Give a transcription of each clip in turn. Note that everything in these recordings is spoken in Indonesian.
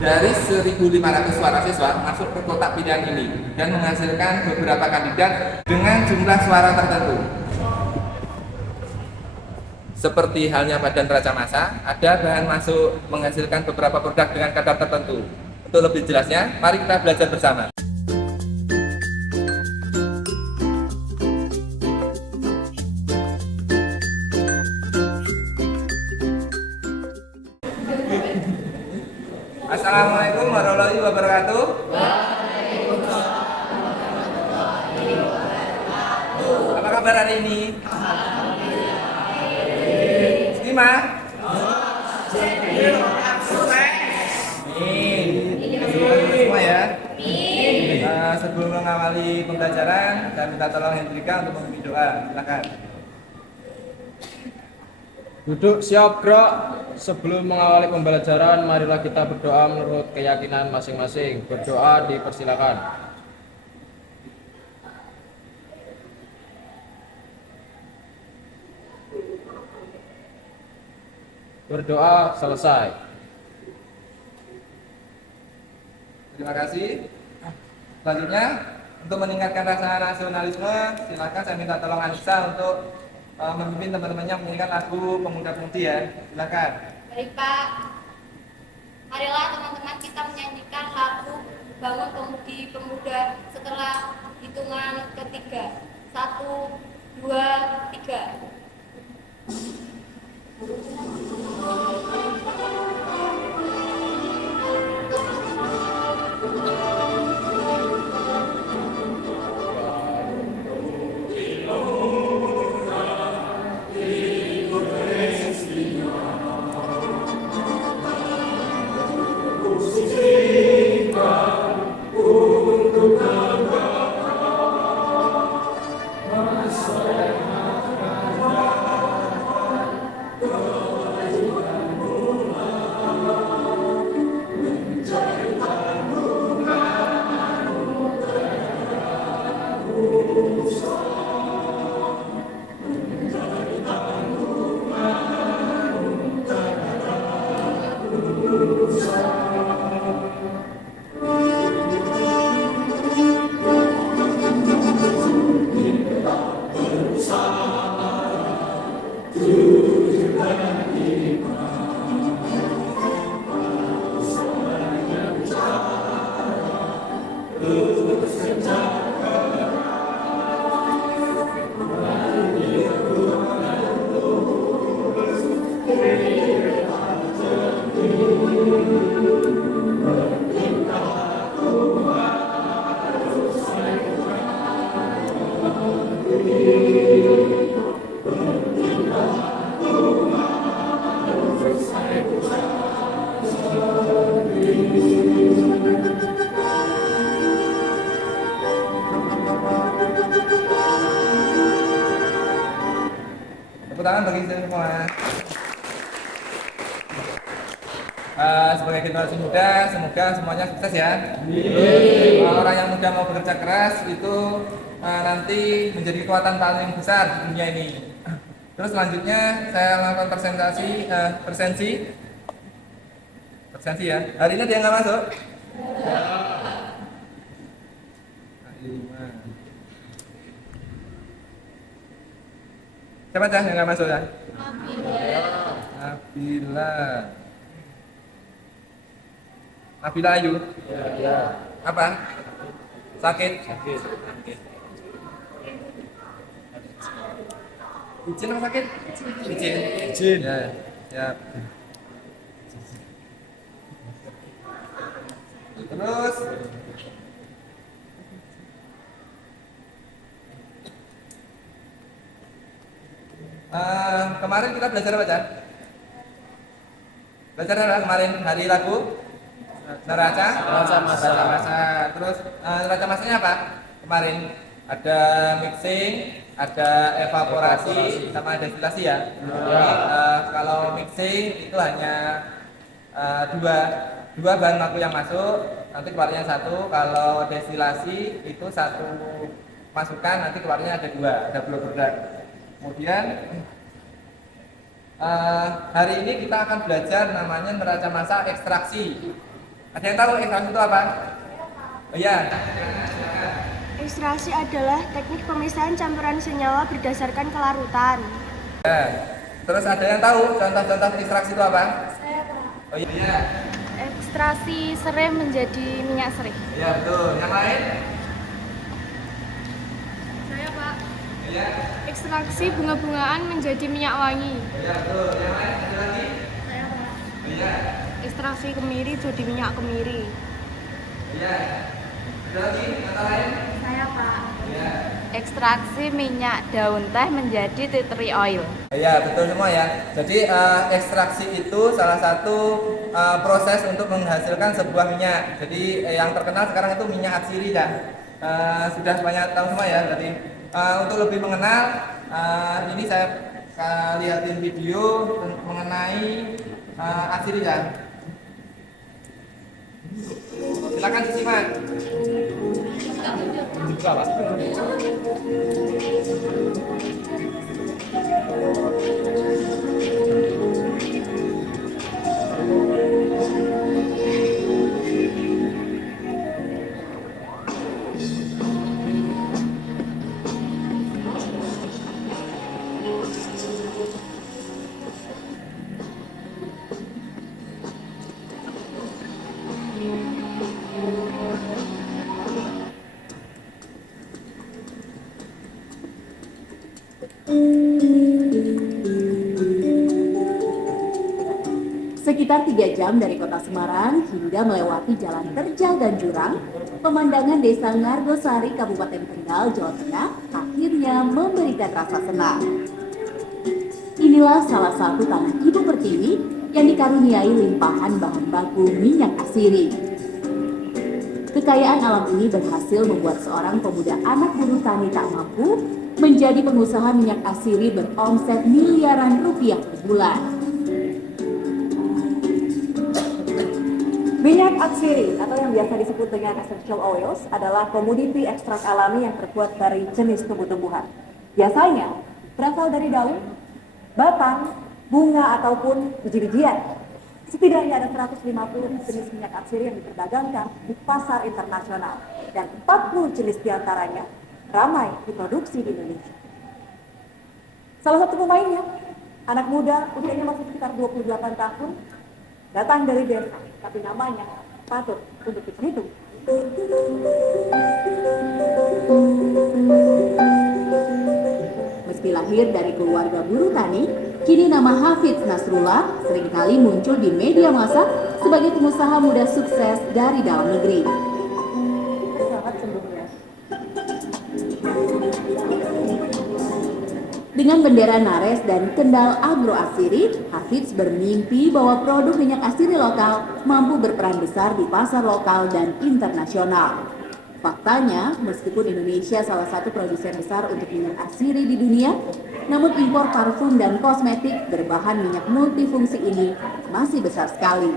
Dari 1.500 suara siswa masuk ke kotak pilihan ini dan menghasilkan beberapa kandidat dengan jumlah suara tertentu. Seperti halnya pada neraca massa, ada bahan masuk menghasilkan beberapa produk dengan kadar tertentu. Untuk lebih jelasnya, mari kita belajar bersama. Assalamualaikum warahmatullahi wabarakatuh. Apa kabar hari ini? Terima. Semua ya. Sebelum mengawali pembelajaran, saya minta tolong Hendrika untuk memimpin doa. Silakan. Duduk siap gerak. Sebelum mengawali pembelajaran, marilah kita berdoa menurut keyakinan masing-masing. Berdoa dipersilakan. Berdoa selesai. Terima kasih. Selanjutnya, untuk meningkatkan rasa nasionalisme, silakan saya minta tolong Anissa untuk memimpin teman-temannya menyanyikan lagu Pemuda-Pemudi ya. Silakan. Baik Pak, marilah teman-teman kita menyanyikan lagu Bangun Pemudi Pemuda setelah hitungan ketiga. 1, 2, 3. Tepuk tangan bagi kita semua. Sebagai generasi muda, semoga semuanya sukses ya. Orang yang muda mau bekerja keras itu nanti menjadi kekuatan paling besar di dunia ini. Terus selanjutnya saya lakukan presensi ya. Hari ini dia nggak masuk? Siapa cah yang nggak masuk ya? Nabila. Nabila Ayu. Apa? Sakit. Izin apa sakit? Izin. Ya. Terus Kemarin kita belajar apa, Chan? Belajar apa kemarin? Hari lagu? Neraca? Neraca massa. Neraca massa. Terus neraca massanya apa? Kemarin ada mixing, ada evaporasi, sama destilasi ya. Jadi kalau mixing itu hanya dua bahan baku yang masuk, nanti keluarnya satu. Kalau destilasi itu satu masukan, nanti keluarnya ada dua, ada produk. Kemudian hari ini kita akan belajar namanya neraca massa ekstraksi. Ada yang tahu ekstraksi itu apa? Oh iya. Ekstraksi adalah teknik pemisahan campuran senyawa berdasarkan kelarutan. Ya. Terus ada yang tahu contoh-contoh ekstraksi itu apa? Saya Pak. Oh iya. Ekstraksi serai menjadi minyak serai. Iya betul. Yang lain? Saya Pak. Iya. Ekstraksi bunga-bungaan menjadi minyak wangi. Iya betul. Yang lain ada lagi? Saya Pak. Iya. Ekstraksi kemiri jadi minyak kemiri. Iya. Ada lagi kata lain? Saya Pak. Iya. Ekstraksi minyak daun teh menjadi tea tree oil. Iya betul semua ya. Jadi ekstraksi itu salah satu proses untuk menghasilkan sebuah minyak. Jadi yang terkenal sekarang itu minyak atsiri ya. Sudah banyak tahu semua ya. Jadi untuk lebih mengenal ini saya lihatin video mengenai atsiri ya. Silakan disimak. Buka, Pak. Sekitar 3 jam dari kota Semarang hingga melewati jalan terjal dan jurang, pemandangan desa Ngargosari, Kabupaten Kendal, Jawa Tengah akhirnya memberikan rasa senang. Inilah salah satu tanah ibu pertiwi yang dikaruniai limpahan bahan baku minyak asiri. Kekayaan alam ini berhasil membuat seorang pemuda anak buruh tani tak mampu menjadi pengusaha minyak asiri beromset miliaran rupiah per bulan. Minyak atsiri atau yang biasa disebut dengan essential oils adalah komoditi ekstrak alami yang terbuat dari jenis tumbuh-tumbuhan. Biasanya berasal dari daun, batang, bunga ataupun biji-bijian. Setidaknya ada 150 jenis minyak atsiri yang diperdagangkan di pasar internasional dan 40 jenis diantaranya ramai diproduksi di Indonesia. Salah satu pemainnya, anak muda usianya masih sekitar 28 tahun, datang dari desa, tapi namanya patut untuk dihitung. Meski lahir dari keluarga buruh tani, kini nama Hafidz Nasrullah seringkali muncul di media massa sebagai pengusaha muda sukses dari dalam negeri. Sangat sembunyi. Dengan bendera Nares dan Kendal Agro Asiri, Hafidz bermimpi bahwa produk minyak asiri lokal mampu berperan besar di pasar lokal dan internasional. Faktanya, meskipun Indonesia salah satu produsen besar untuk minyak asiri di dunia, namun impor parfum dan kosmetik berbahan minyak multifungsi ini masih besar sekali.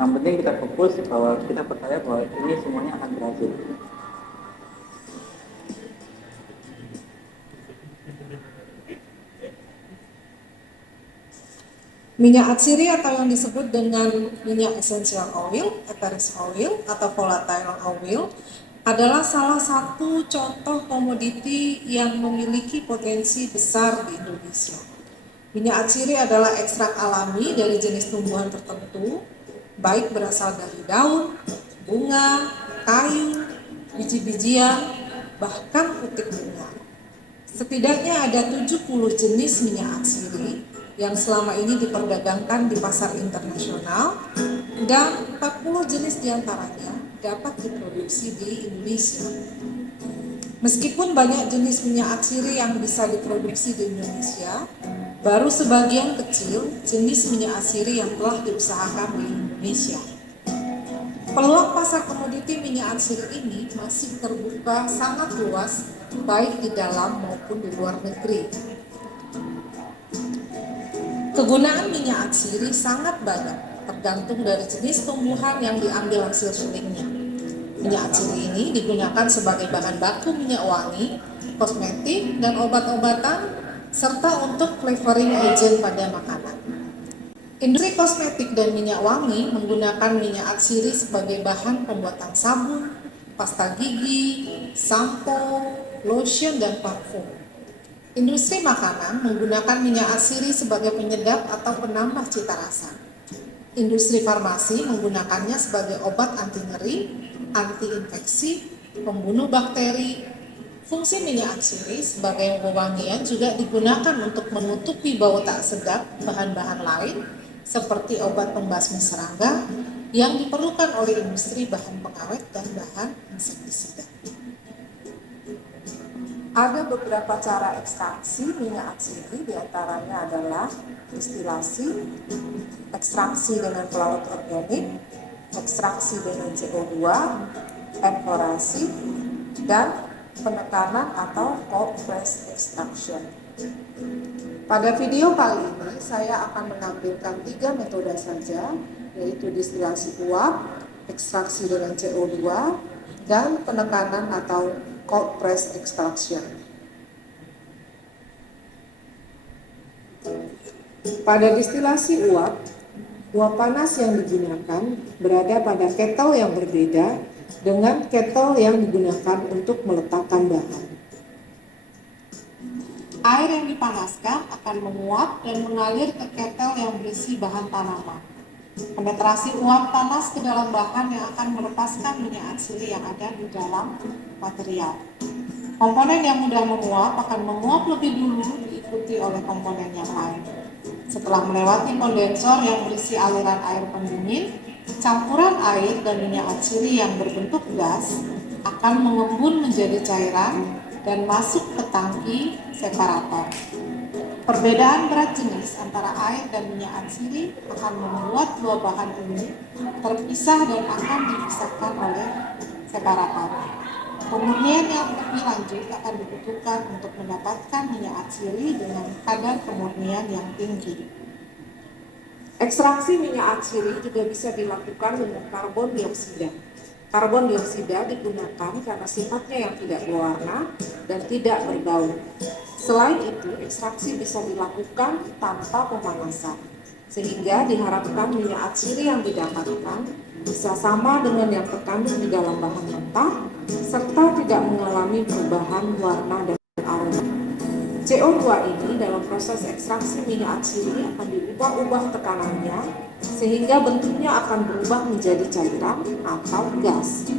Yang penting kita fokus bahwa kita percaya bahwa ini semuanya akan berhasil. Minyak atsiri atau yang disebut dengan minyak essential oil, etheris oil, atau volatile oil adalah salah satu contoh komoditi yang memiliki potensi besar di Indonesia. Minyak atsiri adalah ekstrak alami dari jenis tumbuhan tertentu, baik berasal dari daun, bunga, kayu, biji-bijian, bahkan putik bunga. Setidaknya ada 70 jenis minyak atsiri yang selama ini diperdagangkan di pasar internasional dan 40 jenis diantaranya dapat diproduksi di Indonesia. Meskipun banyak jenis minyak atsiri yang bisa diproduksi di Indonesia, baru sebagian kecil jenis minyak atsiri yang telah diusahakan di Indonesia. Peluang pasar komoditi minyak atsiri ini masih terbuka sangat luas, baik di dalam maupun di luar negeri. Kegunaan minyak atsiri sangat banyak, tergantung dari jenis tumbuhan yang diambil hasil sulingnya. Minyak atsiri ini digunakan sebagai bahan baku minyak wangi, kosmetik, dan obat-obatan, serta untuk flavoring agent pada makanan. Industri kosmetik dan minyak wangi menggunakan minyak atsiri sebagai bahan pembuatan sabun, pasta gigi, sampo, lotion, dan parfum. Industri makanan menggunakan minyak atsiri sebagai penyedap atau penambah cita rasa. Industri farmasi menggunakannya sebagai obat anti nyeri, anti infeksi, pembunuh bakteri. Fungsi minyak atsiri sebagai wewangian juga digunakan untuk menutupi bau tak sedap bahan-bahan lain seperti obat pembasmi serangga yang diperlukan oleh industri bahan pengawet dan bahan insektisida. Ada beberapa cara ekstraksi minyak atsiri, diantaranya adalah distilasi, ekstraksi dengan pelarut organik, ekstraksi dengan CO2, evaporasi, dan penekanan atau cold press extraction. Pada video kali ini saya akan menampilkan 3 metode saja, yaitu distilasi uap, ekstraksi dengan CO2, dan penekanan atau cold press extraction. Pada distilasi uap panas yang digunakan berada pada kettle yang berbeda dengan kettle yang digunakan untuk meletakkan bahan. Air yang dipanaskan akan menguap dan mengalir ke kettle yang berisi bahan tanaman. Penetrasi uap panas ke dalam bahan yang akan melepaskan minyak atsiri yang ada di dalam material. Komponen yang mudah menguap akan menguap lebih dulu, diikuti oleh komponen yang lain. Setelah melewati kondensor yang berisi aliran air pendingin, campuran air dan minyak atsiri yang berbentuk gas akan mengembun menjadi cairan dan masuk ke tangki separator. Perbedaan berat jenis antara air dan minyak atsiri akan membuat dua bahan ini terpisah dan akan dipisahkan oleh separator. Pemurnian yang lebih lanjut akan dibutuhkan untuk mendapatkan minyak atsiri dengan kadar pemurnian yang tinggi. Ekstraksi minyak atsiri juga bisa dilakukan dengan karbon dioksida. Karbon dioksida digunakan karena sifatnya yang tidak berwarna dan tidak berbau. Selain itu, ekstraksi bisa dilakukan tanpa pemanasan, sehingga diharapkan minyak atsiri yang didapatkan bisa sama dengan yang terkandung di dalam bahan mentah, serta tidak mengalami perubahan warna dan aroma. CO2 ini dalam proses ekstraksi minyak atsiri akan diubah-ubah tekanannya sehingga bentuknya akan berubah menjadi cairan atau gas.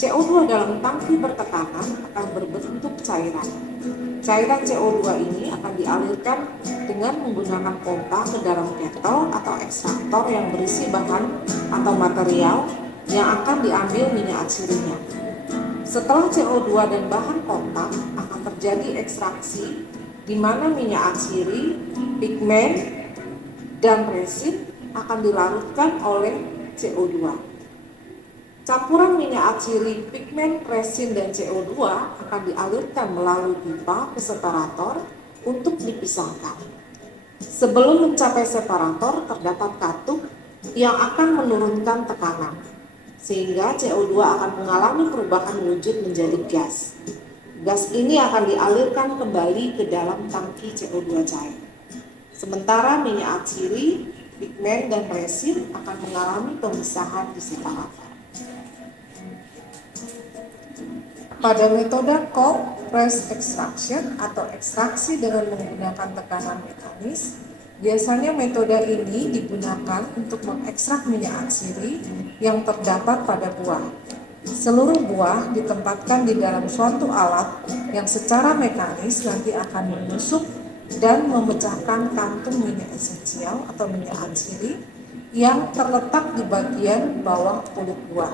CO2 dalam tangki bertekanan akan berbentuk cairan. Cairan CO2 ini akan dialirkan dengan menggunakan pompa ke dalam kettle atau ekstraktor yang berisi bahan atau material yang akan diambil minyak atsirinya. Setelah CO2 dan bahan kontak akan terjadi ekstraksi di mana minyak atsiri, pigmen, dan resin akan dilarutkan oleh CO2. Campuran minyak atsiri, pigmen, resin, dan CO2 akan dialirkan melalui pipa ke separator untuk dipisahkan. Sebelum mencapai separator terdapat katup yang akan menurunkan tekanan, sehingga CO2 akan mengalami perubahan wujud menjadi gas. Gas ini akan dialirkan kembali ke dalam tangki CO2 cair. Sementara minyak atsiri, pigmen, dan resin akan mengalami pemisahan di separator. Pada metode cold press extraction atau ekstraksi dengan menggunakan tekanan mekanis, biasanya metode ini digunakan untuk mengekstrak minyak atsiri yang terdapat pada buah. Seluruh buah ditempatkan di dalam suatu alat yang secara mekanis nanti akan menusuk dan memecahkan kantung minyak esensial atau minyak atsiri yang terletak di bagian bawah kulit buah.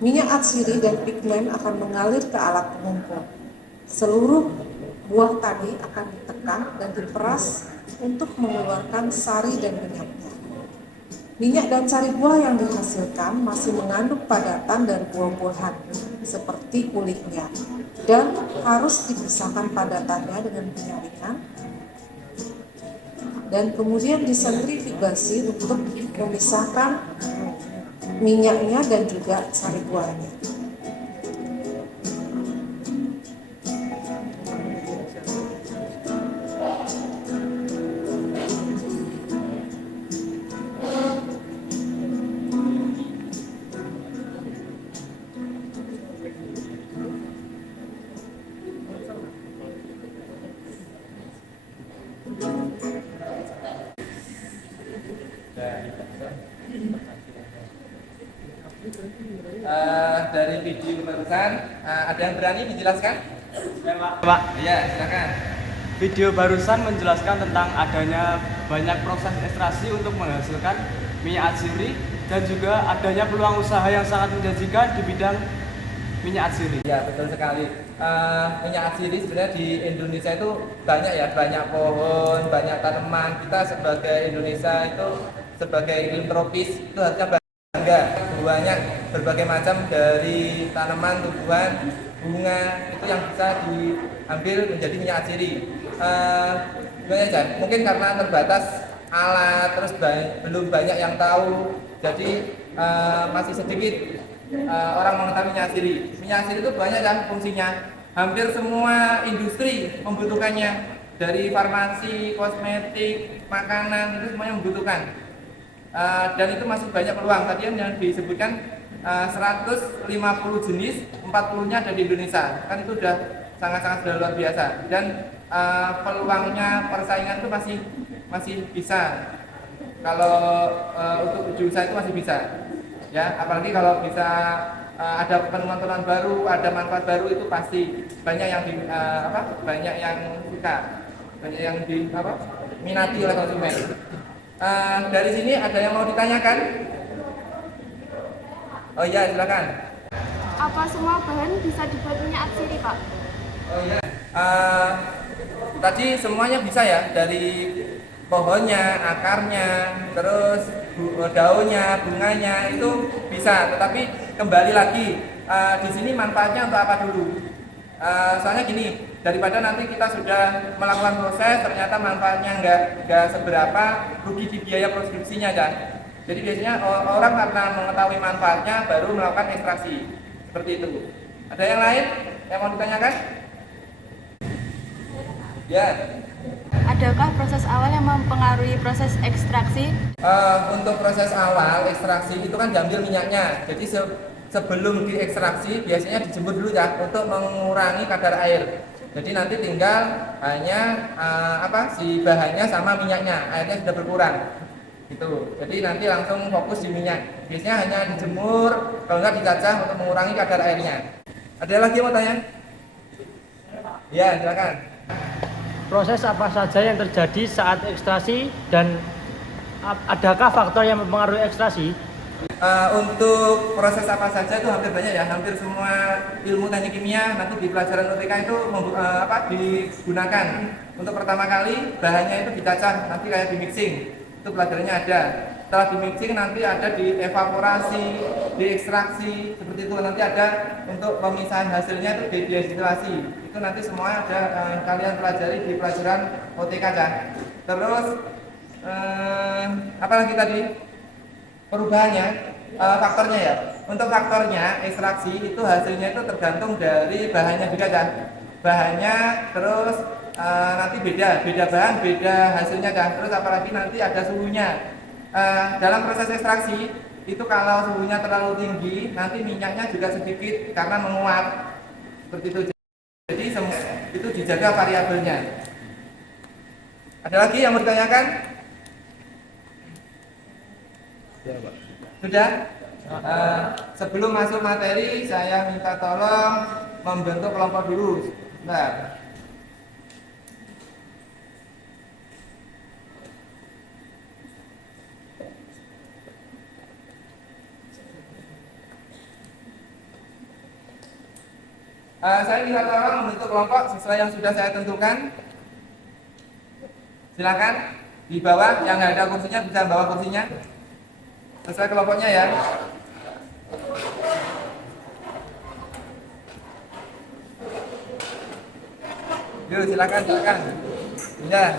Minyak atsiri dan pigmen akan mengalir ke alat pengumpul. Seluruh buah tadi akan ditekan dan diperas untuk mengeluarkan sari dan minyaknya. Minyak dan sari buah yang dihasilkan masih mengandung padatan dari buah-buahan, seperti kulitnya, dan harus dipisahkan padatannya dengan penyaringan, dan kemudian disentrifugasi untuk memisahkan minyaknya dan juga sari buahnya. Dari video barusan, ada yang berani dijelaskan? Ya, Pak. Ya, silakan. Video barusan menjelaskan tentang adanya banyak proses ekstraksi untuk menghasilkan minyak atsiri dan juga adanya peluang usaha yang sangat menjanjikan di bidang minyak atsiri. Ya, betul sekali. Minyak atsiri sebenarnya di Indonesia itu banyak ya, banyak pohon, banyak tanaman. Kita sebagai Indonesia itu sebagai iklim tropis itu harusnya bangga. Banyak berbagai macam dari tanaman, tumbuhan, bunga itu yang bisa diambil menjadi minyak atsiri. Gimana aja? Mungkin karena terbatas alat, terus belum banyak yang tahu, jadi masih sedikit orang mengetahui minyak atsiri. Minyak atsiri itu banyak kan fungsinya. Hampir semua industri membutuhkannya, dari farmasi, kosmetik, makanan itu semuanya membutuhkan. Dan itu masih banyak peluang. Tadi yang disebutkan 150 jenis, 40-nya ada di Indonesia. Kan itu sudah sangat-sangat sudah luar biasa. Dan peluangnya persaingan itu masih bisa. Kalau untuk usaha itu masih bisa. Ya, apalagi kalau bisa ada penemuan-penemuan baru, ada manfaat baru, itu pasti banyak yang banyak yang suka, banyak yang minati oleh konsumen. Dari sini ada yang mau ditanyakan? Oh iya, silakan. Apa semua bahan bisa dibuat minyak atsiri, Pak? Oh iya. Tadi semuanya bisa ya, dari pohonnya, akarnya, terus daunnya, bunganya itu bisa. Tetapi kembali lagi, di sini manfaatnya untuk apa dulu? Soalnya gini, daripada nanti kita sudah melakukan proses ternyata manfaatnya nggak seberapa, rugi di biaya produksinya kan. Jadi biasanya orang karena mengetahui manfaatnya baru melakukan ekstraksi seperti itu. Ada yang lain yang mau ditanyakan? Ya. Adakah proses awal yang mempengaruhi proses ekstraksi? Untuk proses awal ekstraksi itu kan diambil minyaknya. Jadi sebelum diekstraksi biasanya dijemur dulu ya untuk mengurangi kadar air. Jadi nanti tinggal hanya si bahannya sama minyaknya, airnya sudah berkurang. Gitu. Jadi nanti langsung fokus di minyak. Biasanya hanya dijemur, kalau enggak dicacah untuk mengurangi kadar airnya. Ada lagi yang mau tanya? Ya, silakan. Proses apa saja yang terjadi saat ekstraksi dan adakah faktor yang mempengaruhi ekstraksi? Untuk proses apa saja itu hampir banyak ya, hampir semua ilmu teknik kimia nanti di pelajaran UTK itu digunakan. Untuk pertama kali bahannya itu dicacah, nanti kayak di mixing, itu pelajarannya ada. Setelah di mixing nanti ada di evaporasi, di ekstraksi, seperti itu. Nanti ada untuk pemisahan hasilnya itu di destilasi. Itu nanti semua ada kalian pelajari di pelajaran OTK kan. Terus apa lagi tadi? Perubahannya, faktornya ya. Untuk faktornya ekstraksi itu hasilnya itu tergantung dari bahannya juga kan. Bahannya terus nanti beda bahan beda hasilnya kan. Terus apalagi nanti ada suhunya. Dalam proses ekstraksi itu kalau suhunya terlalu tinggi nanti minyaknya juga sedikit karena menguap seperti itu. Jadi itu dijaga variabelnya. Ada lagi yang mau ditanyakan? Ya, Pak. Sudah? Sebelum masuk materi, saya minta tolong membentuk kelompok dulu. Nah, Saya minta tolong membentuk kelompok sesuai yang sudah saya tentukan. Silakan di bawah yang nggak ada kursinya bisa bawa kursinya sesuai kelompoknya ya. Yuk silakan. Ya.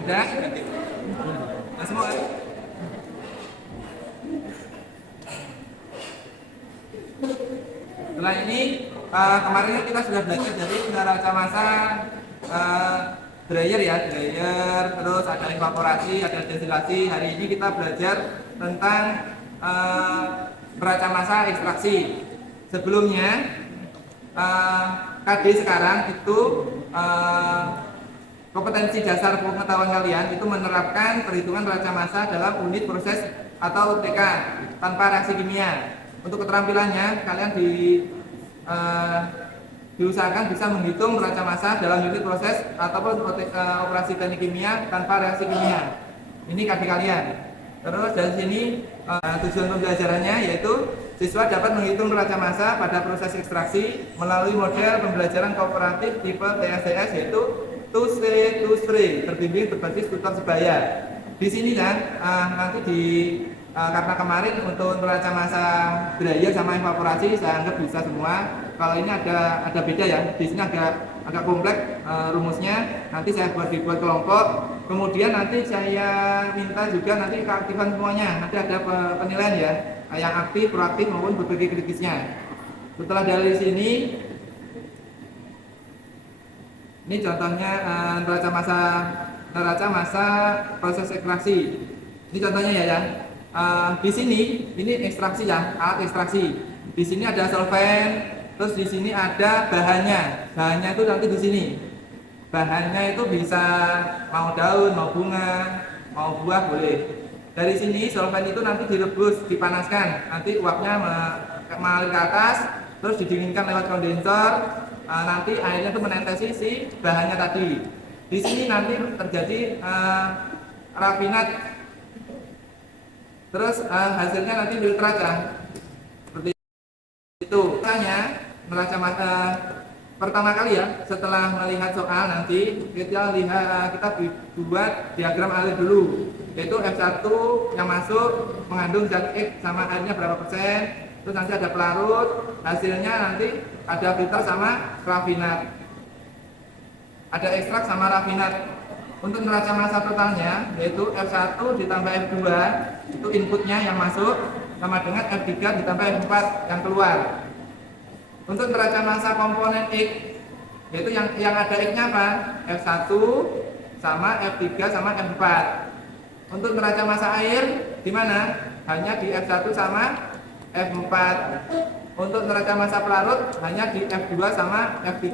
Sudah? Nah, semua? Setelah ini, kemarin kita sudah belajar dari neraca massa dryer ya, terus ada evaporasi, ada destilasi. Hari ini kita belajar tentang neraca massa ekstraksi. Sebelumnya, KD sekarang itu kompetensi dasar pengetahuan kalian itu menerapkan perhitungan neraca massa dalam unit proses atau UTK tanpa reaksi kimia. Untuk keterampilannya kalian diusahakan bisa menghitung neraca massa dalam unit proses ataupun operasi teknik kimia tanpa reaksi kimia. Ini KD kalian. Terus dari sini tujuan pembelajarannya yaitu siswa dapat menghitung neraca massa pada proses ekstraksi melalui model pembelajaran kooperatif tipe TSCS yaitu TUSRE terbimbing berbasis tutor sebaya. Di sini kan nanti karena kemarin untuk neraca massa dryer sama evaporasi saya anggap bisa semua. Kalau ini ada beda ya. Di sini agak kompleks rumusnya. Nanti saya dibuat kelompok. Kemudian nanti saya minta juga nanti keaktifan semuanya. Nanti ada penilaian ya, yang aktif, proaktif maupun berbagai kritisnya. Setelah dari sini, ini contohnya neraca massa proses ekstraksi. Ini contohnya ya. Di sini ini ekstraksi ya, alat ekstraksi. Di sini ada solvent, terus di sini ada bahannya. Bahannya itu nanti di sini. Bahannya itu bisa mau daun, mau bunga, mau buah boleh. Dari sini solvent itu nanti direbus, dipanaskan. Nanti uapnya mengalir ke atas, terus didinginkan lewat kondensor. Nanti airnya itu menetesi si bahannya tadi. Di sini nanti terjadi rafinat. Terus hasilnya nanti filtrasi. Seperti itu. Makanya neraca massa pertama kali ya, setelah melihat soal nanti kita buat diagram alir dulu. Yaitu F1 yang masuk mengandung zat X sama airnya berapa persen. Terus nanti ada pelarut, hasilnya nanti ada filter sama rafinat. Ada ekstrak sama rafinat. Untuk neraca massa totalnya yaitu F1 ditambah F2 itu inputnya yang masuk sama dengan F3 ditambah F4 yang keluar. Untuk neraca massa komponen X yaitu yang ada X-nya apa? F1 sama F3 sama F4. Untuk neraca massa air di mana? Hanya di F1 sama F4. Untuk neraca massa pelarut hanya di F2 sama F3.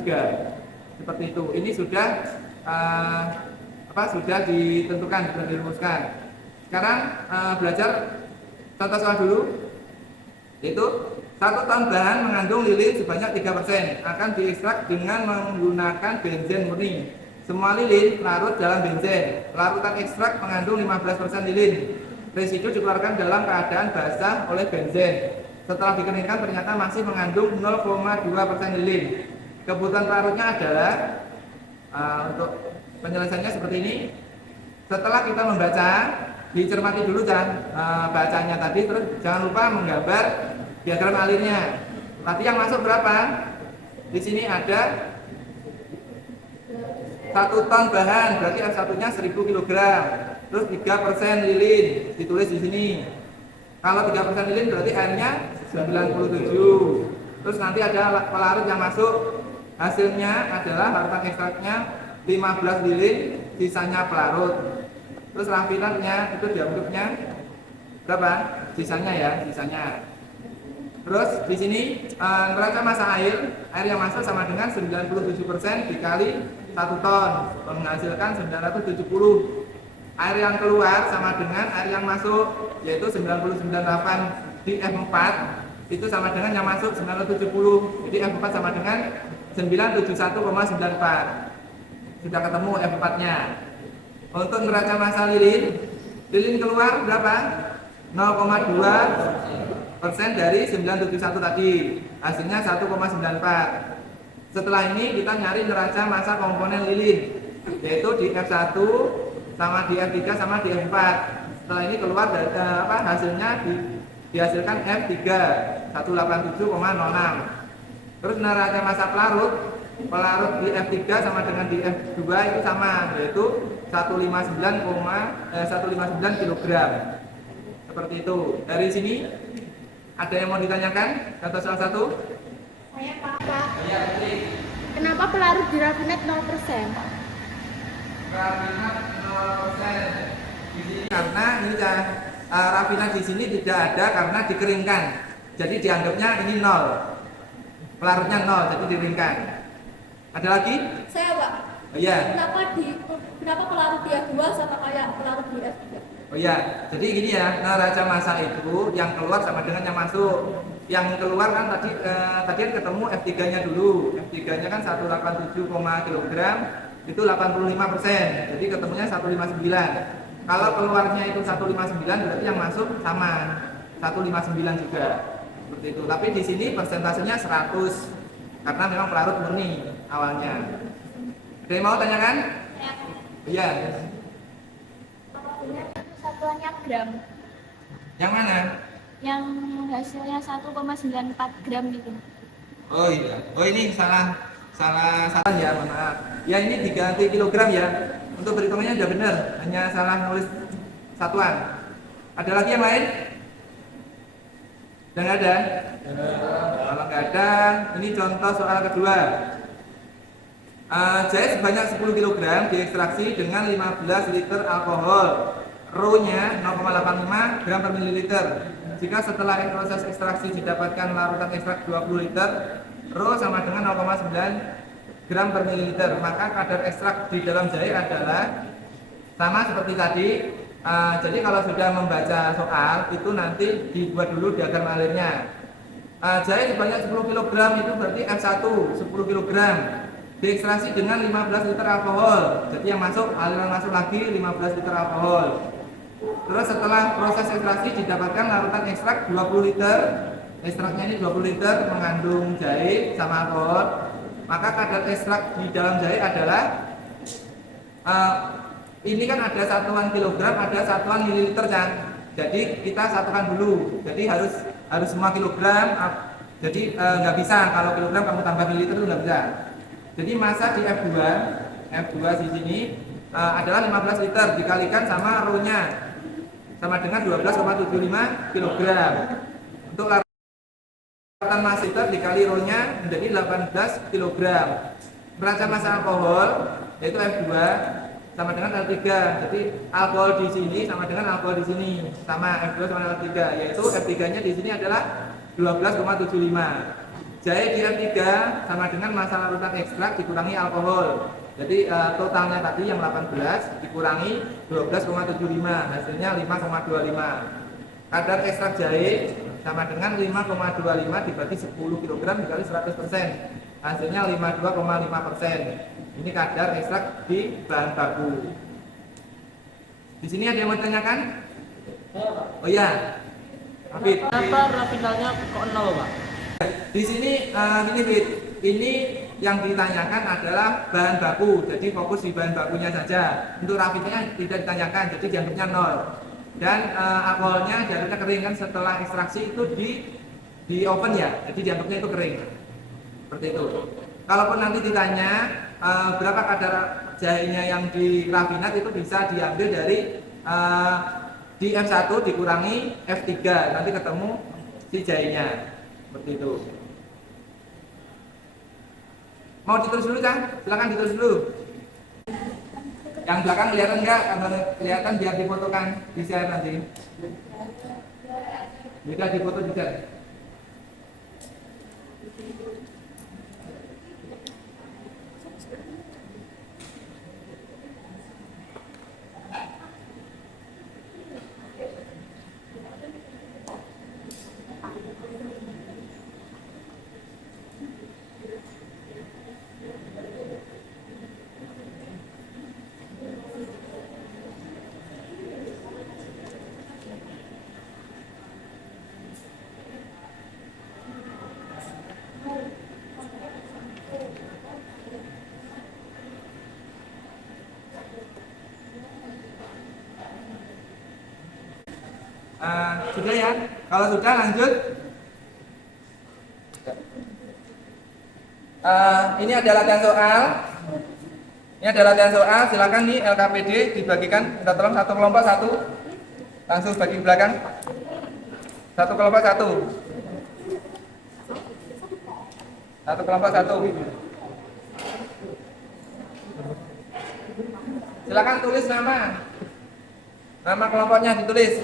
Seperti itu. Ini sudah sudah ditentukan, sudah dirumuskan. Sekarang belajar contoh soal dulu. Yaitu 1 ton bahan mengandung lilin sebanyak 3% akan diekstrak dengan menggunakan benzen murni. Semua lilin larut dalam benzen. Larutan ekstrak mengandung 15% lilin. Residu dikeluarkan dalam keadaan basah oleh benzen. Setelah dikeringkan ternyata masih mengandung 0,2% lilin. Kebutuhan larutnya adalah untuk penyelesaiannya seperti ini. Setelah kita membaca, dicermati dulu kan bacanya tadi, terus jangan lupa menggambar diagram alirnya. Tadi yang masuk berapa? Di sini ada 1 ton bahan berarti F1-nya 1000 kg. Terus 3% lilin ditulis di sini. Kalau 3% lilin berarti airnya 97. Terus nanti ada pelarut yang masuk, hasilnya adalah larutan ekstraknya 15 lilin, sisanya pelarut. Terus raffinatnya itu dianggapnya berapa? Sisanya ya, sisanya. Terus di sini neraca massa air yang masuk sama dengan 97% dikali 1 ton menghasilkan 970. Air yang keluar sama dengan air yang masuk yaitu 99,8 di F4 itu sama dengan yang masuk 970. Jadi F4 sama dengan 971,94. Sudah ketemu F4-nya. Untuk neraca massa lilin keluar berapa? 0,2% dari 971 tadi. Hasilnya 1,94. Setelah ini kita nyari neraca massa komponen lilin yaitu di F1 sama di F3 sama di F4. Setelah ini keluar dari hasilnya dihasilkan F3 187,06. Terus neraca massa pelarut di F3 sama dengan di F2 itu sama yaitu 159 kg. Seperti itu. Dari sini ada yang mau ditanyakan? Contoh salah satu. Saya Pak. Ya, Kenapa pelarut di rafinat 0%? Rafinat 0%. Di sini karena ini rafinat di sini tidak ada karena dikeringkan. Jadi dianggapnya ini 0. Pelarutnya 0 jadi dikeringkan. Ada lagi? Saya Pak. Oh iya. Kenapa pelarut di F2 sama kayak pelarut di F3? Oh iya, jadi gini ya, neraca massa itu yang keluar sama dengan yang masuk. Yang keluar kan tadi kan ketemu F3-nya dulu. F3-nya kan 187, kg itu 85%. Jadi ketemunya 159. Kalau keluarnya itu 159 berarti yang masuk sama 159 juga. Seperti itu. Tapi di sini persentasenya 100 karena memang pelarut murni awalnya. Ada yang mau tanyakan? Iya. Satuannya gram. Yang mana? Yang hasilnya 1,94 gram gitu. Oh iya. Oh ini salah ya, maaf. Ya ini diganti kilogram ya. Untuk perhitungannya udah benar, hanya salah nulis satuan. Ada lagi yang lain? Udah nggak ada? Kalau nggak ada, ini contoh soal kedua. Jahe sebanyak 10 kg diekstraksi dengan 15 liter alkohol. Rho-nya 0,85 gram per mililiter. Jika setelah proses ekstraksi didapatkan larutan ekstrak 20 liter, Rho sama dengan 0,9 gram per mililiter, maka kadar ekstrak di dalam jahe adalah sama seperti tadi. Jadi kalau sudah membaca soal itu nanti dibuat dulu diagram alirnya. Jahe sebanyak 10 kg itu berarti F1 10 kg diekstraksi dengan 15 liter alkohol. Jadi yang masuk aliran masuk lagi 15 liter alkohol. Terus setelah proses ekstraksi didapatkan larutan ekstrak 20 liter. Ekstraknya ini 20 liter mengandung jahe sama alkohol. Maka kadar ekstrak di dalam jahe adalah ini kan ada satuan kilogram, ada satuan mililiter kan. Jadi kita satukan dulu. Jadi harus semua kilogram. Jadi nggak bisa kalau kilogram kamu tambah mililiter itu nggak bisa. Jadi massa di F2 di sini adalah 15 liter dikalikan sama Rho-nya sama dengan 12,75 kg. Untuk larutan massa liter dikali Rho-nya menjadi 18 kg. Neraca massa alkohol yaitu F2 sama dengan L3. Jadi alkohol di sini sama dengan alkohol di sini sama F2 sama L3, yaitu F3-nya di sini adalah 12,75. Jahe di F3 sama dengan massa larutan ekstrak dikurangi alkohol. Jadi totalnya tadi yang 18 dikurangi 12,75 hasilnya 5,25. Kadar ekstrak jahe sama dengan 5,25 dibagi 10 kg dikali 100%. Hasilnya 52,5%. Ini kadar ekstrak di bahan baku. Di sini ada yang mau tanyakan? Oh iya. Hafid. Kenapa rafinalnya kok 0, Pak? Di sini ini yang ditanyakan adalah bahan baku. Jadi fokus di bahan bakunya saja. Untuk rafinalnya tidak ditanyakan, jadi dianggapnya 0. Dan alkoholnya dianggapnya kering kan setelah ekstraksi itu di oven ya. Jadi dianggapnya itu kering. Seperti itu. Kalaupun nanti ditanya berapa kadar jahenya yang di rafinat itu bisa diambil dari di F1 dikurangi F3, nanti ketemu si jahenya. Seperti itu. Mau ditulis dulu, Cang? Silakan ditulis dulu. Yang belakang kelihatan enggak? Kalau kelihatan biar difotokan, di share nanti. Bisa difoto di share. Sudah ya? Kalau sudah lanjut. Ini ada latihan soal. Ini ada latihan soal. Silakan nih LKPD dibagikan. Minta tolong satu kelompok satu. Langsung bagi belakang. Satu kelompok satu. Satu kelompok satu. Silakan tulis nama. Nama kelompoknya ditulis.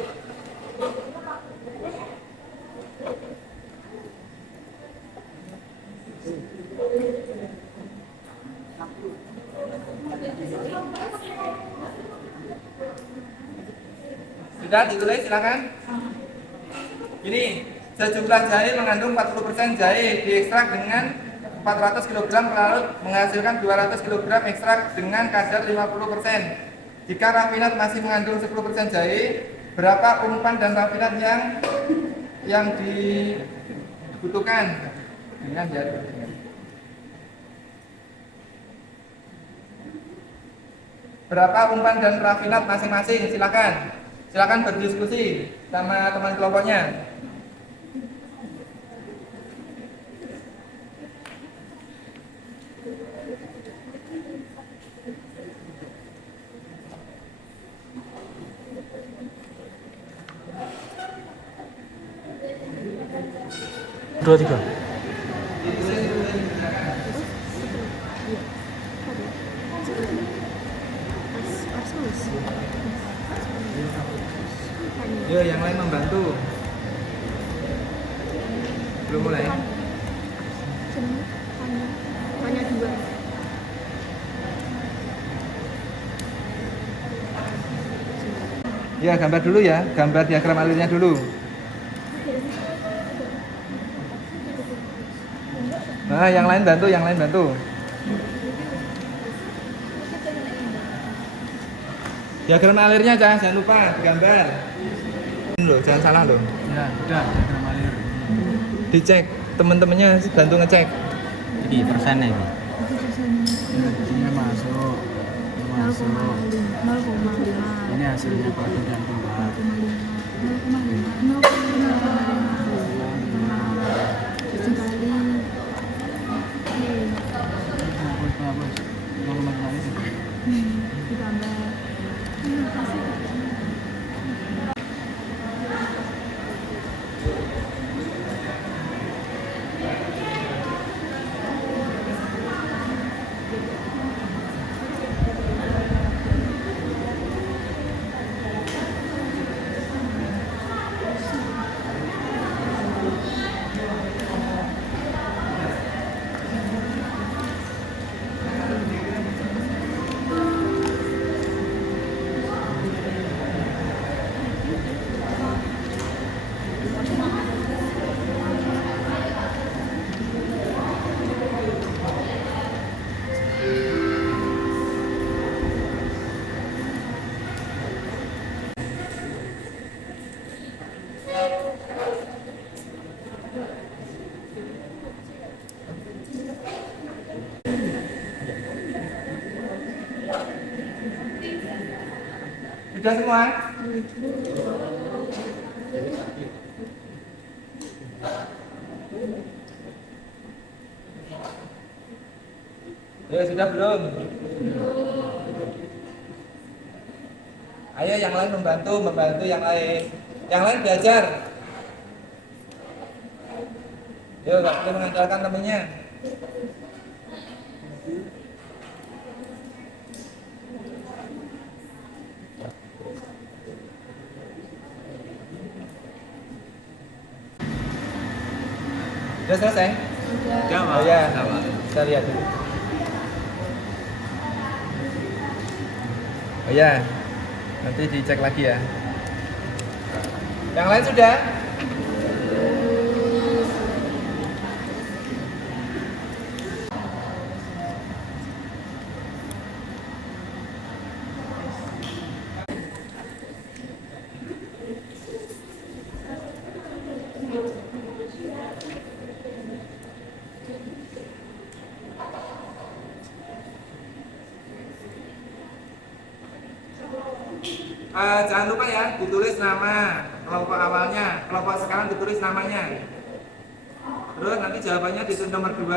Sudah ditulis, silakan. Ini sejumlah jahe mengandung 40% jahe diekstrak dengan 400 kg larut menghasilkan 200 kg ekstrak dengan kadar 50%. Jika rafinat masih mengandung 10% jahe, berapa umpan dan rafinat yang dibutuhkan? Dengan jari. Berapa umpan dan rafinat masing-masing? Silakan. Silakan berdiskusi sama teman kelompoknya. Dua tiga. Yo, yang lain membantu. Belum mulai. Hanya dua. Ya, gambar dulu ya. Gambar diagram alirnya dulu. Nah, yang lain bantu, yang lain bantu. Diagram alirnya jangan lupa digambar. Loh, jangan salah loh. Ya, udah diagram alir. Dicek, teman-temannya bantu ngecek. Ini persennya ini. Ini masuk. Masuk. Ini hasilnya 1 dan Sudah semua? Ya, sudah belum? Ayo yang lain membantu yang lain. Yang lain belajar. Yuk, nggak boleh mengandalkan temennya. Sudah selesai? Sudah, Pak. Oh, ya, kita lihat dulu. Oh ya, nanti dicek lagi ya. Yang lain sudah? Jangan lupa ya, ditulis nama kelompok awalnya, kelompok sekarang ditulis namanya. Terus nanti jawabannya ditulis nomor 2.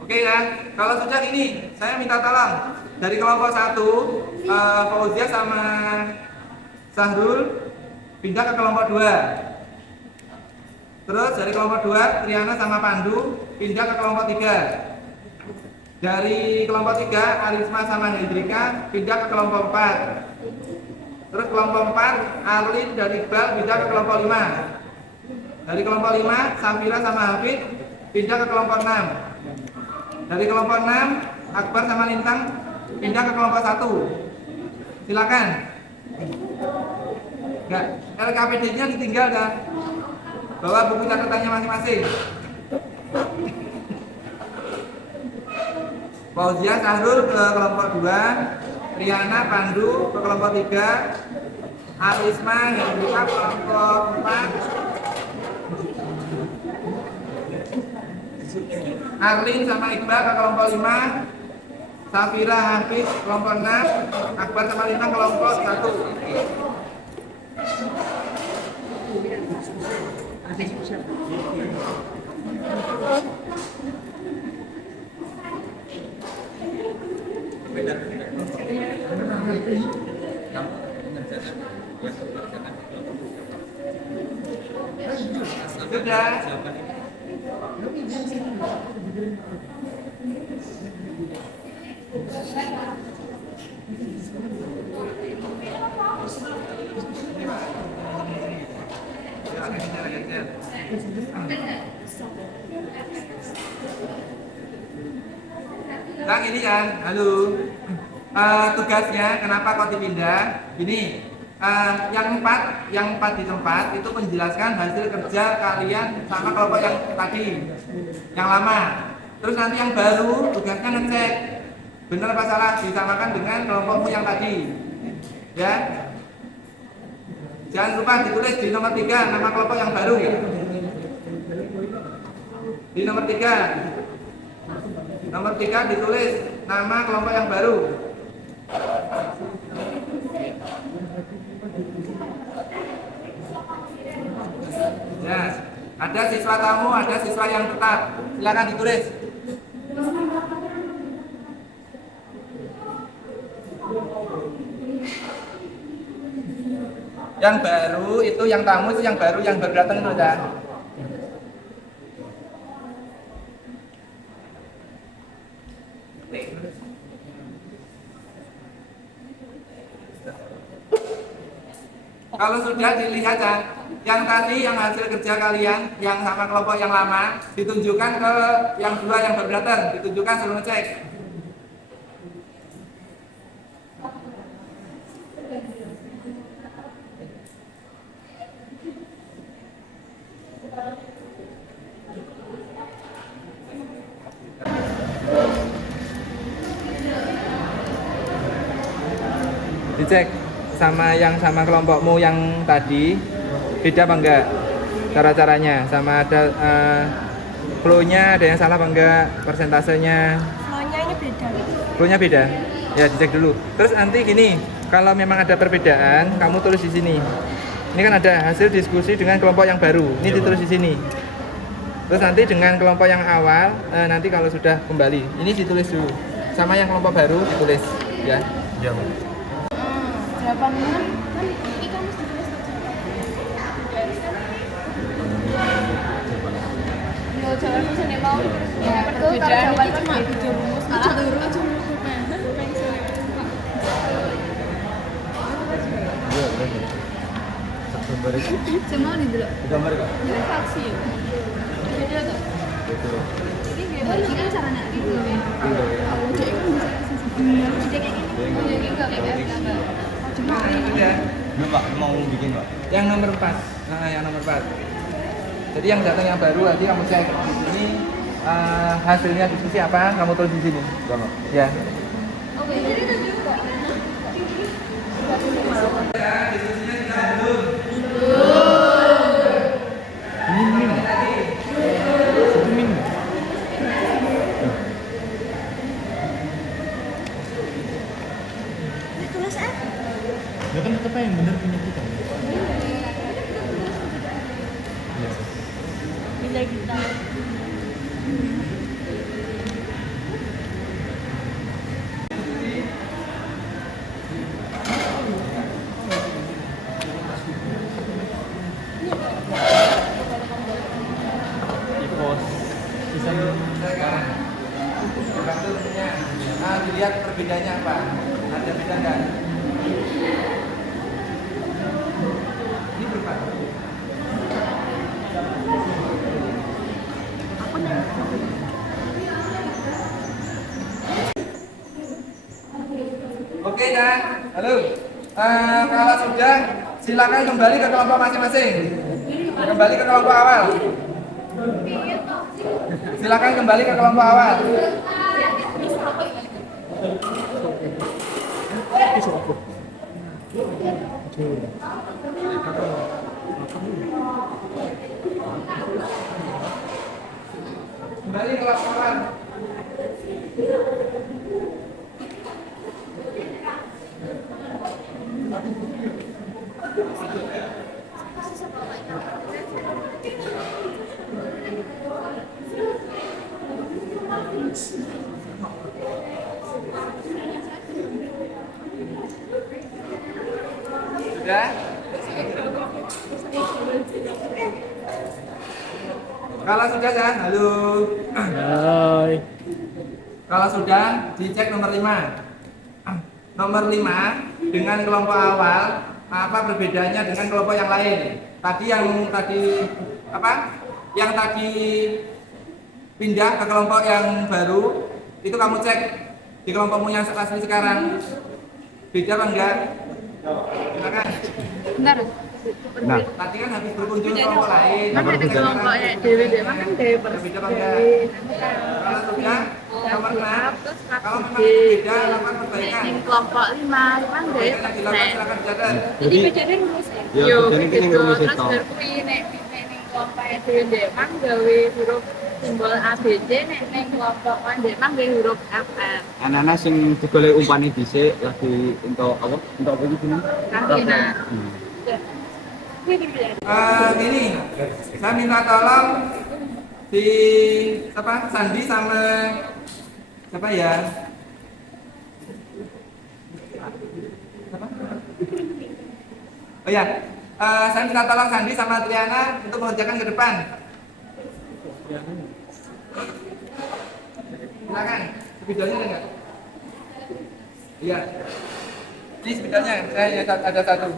Oke ya, kalau sudah ini, saya minta tolong dari kelompok 1, Fauzia sama Sahrul pindah ke kelompok 2. Terus dari kelompok 2, Triana sama Pandu pindah ke kelompok 3. Dari kelompok 3, Arisma sama Hendrika pindah ke kelompok 4. Terus kelompok 4, Arlin dan Iqbal pindah ke kelompok 5. Dari kelompok 5, Safira sama Hafid pindah ke kelompok 6. Dari kelompok 6, Akbar sama Lintang pindah ke kelompok 1. Silakan. Enggak, LKPD-nya ditinggal kan? Bawa buku catatannya masing-masing. Fauzia Sahrul ke kelompok 2, Triana Pandu ke kelompok 3, Arisma Hendrika ke kelompok 4, Arlin sama Iqbal ke kelompok 5, Safira Hafiz kelompok 6, Akbar sama Lintang kelompok 1. Sudah. Nah ini ya, halo. Tugasnya kenapa kok dipindah? Ini yang empat di tempat itu menjelaskan hasil kerja kalian sama kelompok yang tadi, yang lama. Terus nanti yang baru tugasnya ngecek benar apa salah disamakan dengan kelompokmu yang tadi. Ya. Jangan lupa ditulis di nomor 3 nama kelompok yang baru ya. Di nomor 3. Nomor 3 ditulis nama kelompok yang baru. Ya, ada siswa tamu, ada siswa yang tetap. Silakan ditulis. Yang baru itu yang tamu itu yang baru datang itu ya. Kalau sudah dilihat ya, yang tadi yang hasil kerja kalian yang sama kelompok yang lama ditunjukkan ke yang 2 yang baru datang, ditunjukkan suruh ngecek. Dicek sama yang sama kelompokmu yang tadi beda apa enggak cara-caranya, sama ada flow-nya ada yang salah apa enggak, persentasenya. Flow-nya ini beda. Flow-nya beda. Ya dicek dulu. Terus nanti gini, kalau memang ada perbedaan kamu tulis di sini. Ini kan ada hasil diskusi dengan kelompok yang baru. Ini ditulis di sini. Terus nanti dengan kelompok yang awal, nanti kalau sudah kembali, ini ditulis dulu. Sama yang kelompok baru ditulis, ya. Jawabannya kan ini kan mesti ditulis aja. Jawabannya sini mau. Ya, perbedaan ini cuma video rumus. Aja turu aja. Semua di dulu. Gambar kok. Ini faksi ya. Beda tuh. Ini beda. Ini kan caranya gitu. Kalau jadi kan bisa jadi kayak gini. Jadi enggak kayak gambar. Cuma Sudah. Belum Pak, mau bikin Pak. Yang nomor 4. Nah, yang nomor 4. Jadi yang datang yang baru nanti kamu cek di sini hasilnya diskusi apa, kamu tulis di sini. Ya. Oke, jadi itu juga. Diskusinya sudah belum? Ya kan tetap yang benar punya kita. bisa kita. Nah, dilihat perbedaannya apa? Ada beda nggak? Ini berapa? Oke dah, halo. Kalau sudah, silakan kembali ke kelompok masing-masing. Kembali ke kelompok awal. Silakan kembali ke kelompok awal. Kembali ke kelompok awal. Sudah? Kalau sudah kan? Halo. Hai. Kalau sudah, dicek nomor 5. Nomor 5 dengan kelompok awal, apa perbedaannya dengan kelompok yang lain? Yang tadi pindah ke kelompok yang baru, itu kamu cek di kelompokmu yang asli sekarang. Beda apa enggak? Silakan. Bentar. Nah, Tadi kan habis berkunjung ke kelompok lain. Kan ada kelompoknya Dewi Dewa kan Dewi Beda apa enggak? Kalau sudah, nomor 6. Kalau memang Dewi. beda, lakukan perbaikan. Ini kelompok 5 kan Dewi. Perbaikan yang dilakukan silakan dicatat. Jadi bedanya rumus ya. Ya, Yo, bedanya gitu. ini rumus Terus itu. baru kuwi nek kelompoknya Dewi Dewa gawe huruf simbol ABC, nek kelompok Dewa gawe huruf FR. anak-anak sing digolek umpane dhisik lagi untuk apa? Untuk apa iki? Kantina. Ini saya minta tolong di Sandi sama siapa ya? Oh ya, saya minta tolong Sandi sama Triana untuk mengerjakan ke depan. Silakan, videonya ada nggak? Iya. Ini sebetulnya saya ada satu.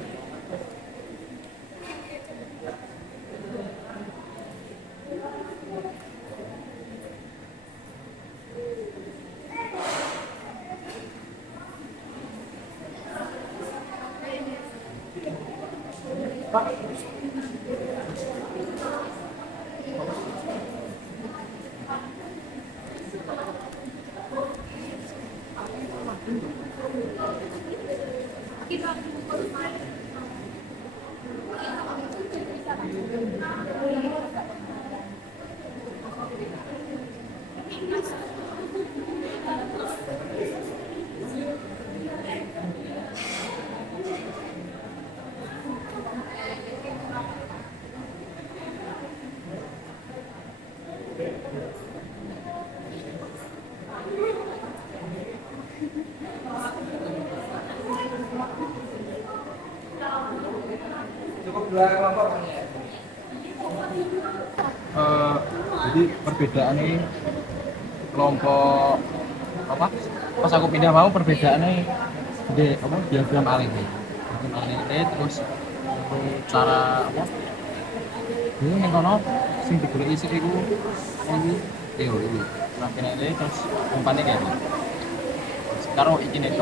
dua kelompok kan ya. Jadi perbedaannya kelompok apa? Pas aku pindah mau perbedaannya di apa? Diagram alih. Diagram alih terus cara apa? Ini yang kono sing digoleki sik iku iki teori. Nah kene terus umpannya kayak gitu. Karo iki nek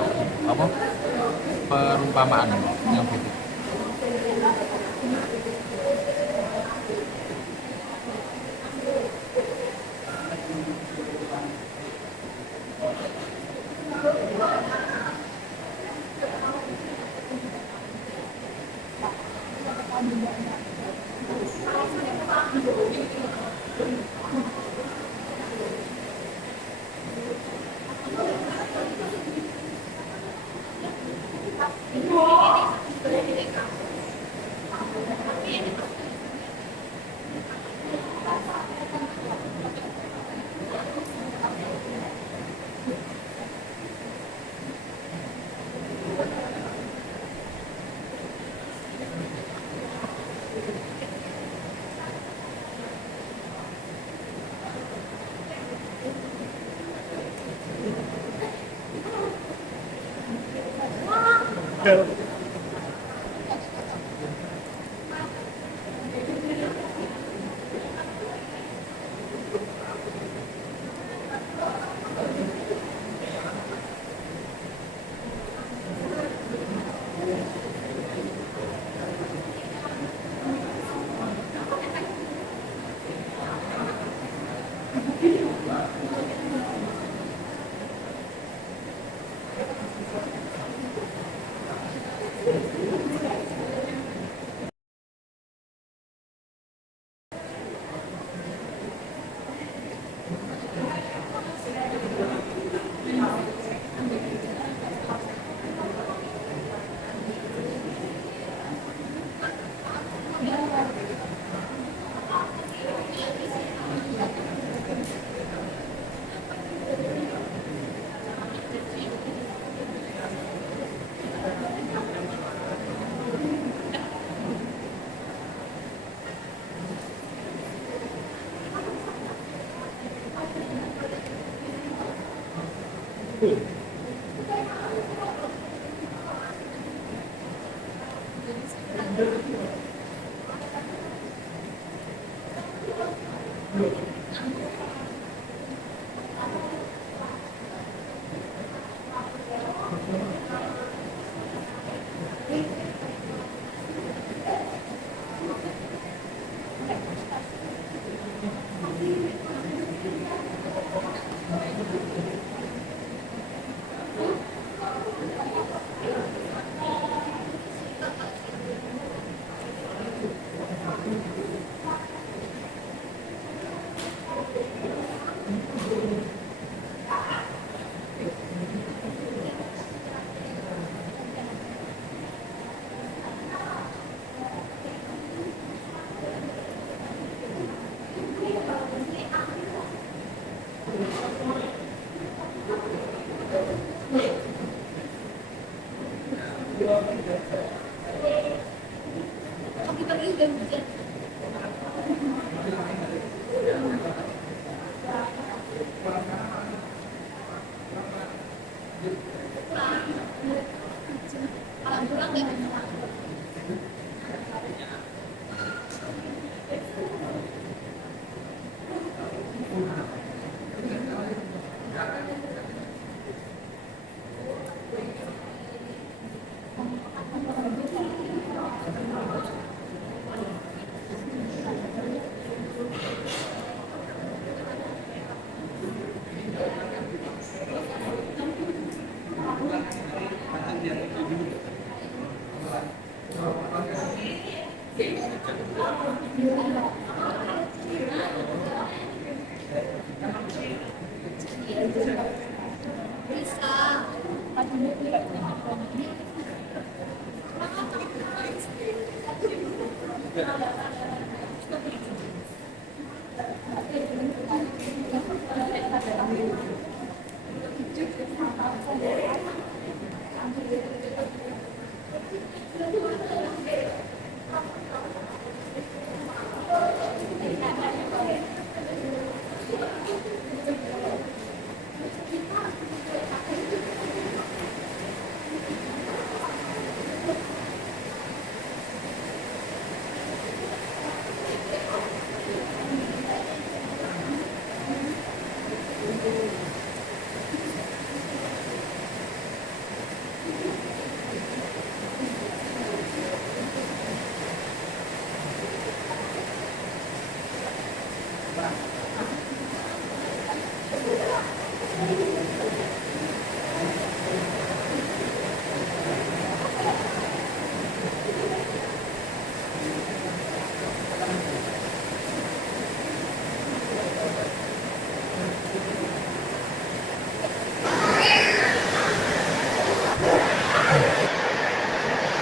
apa? Perumpamaan yang beda.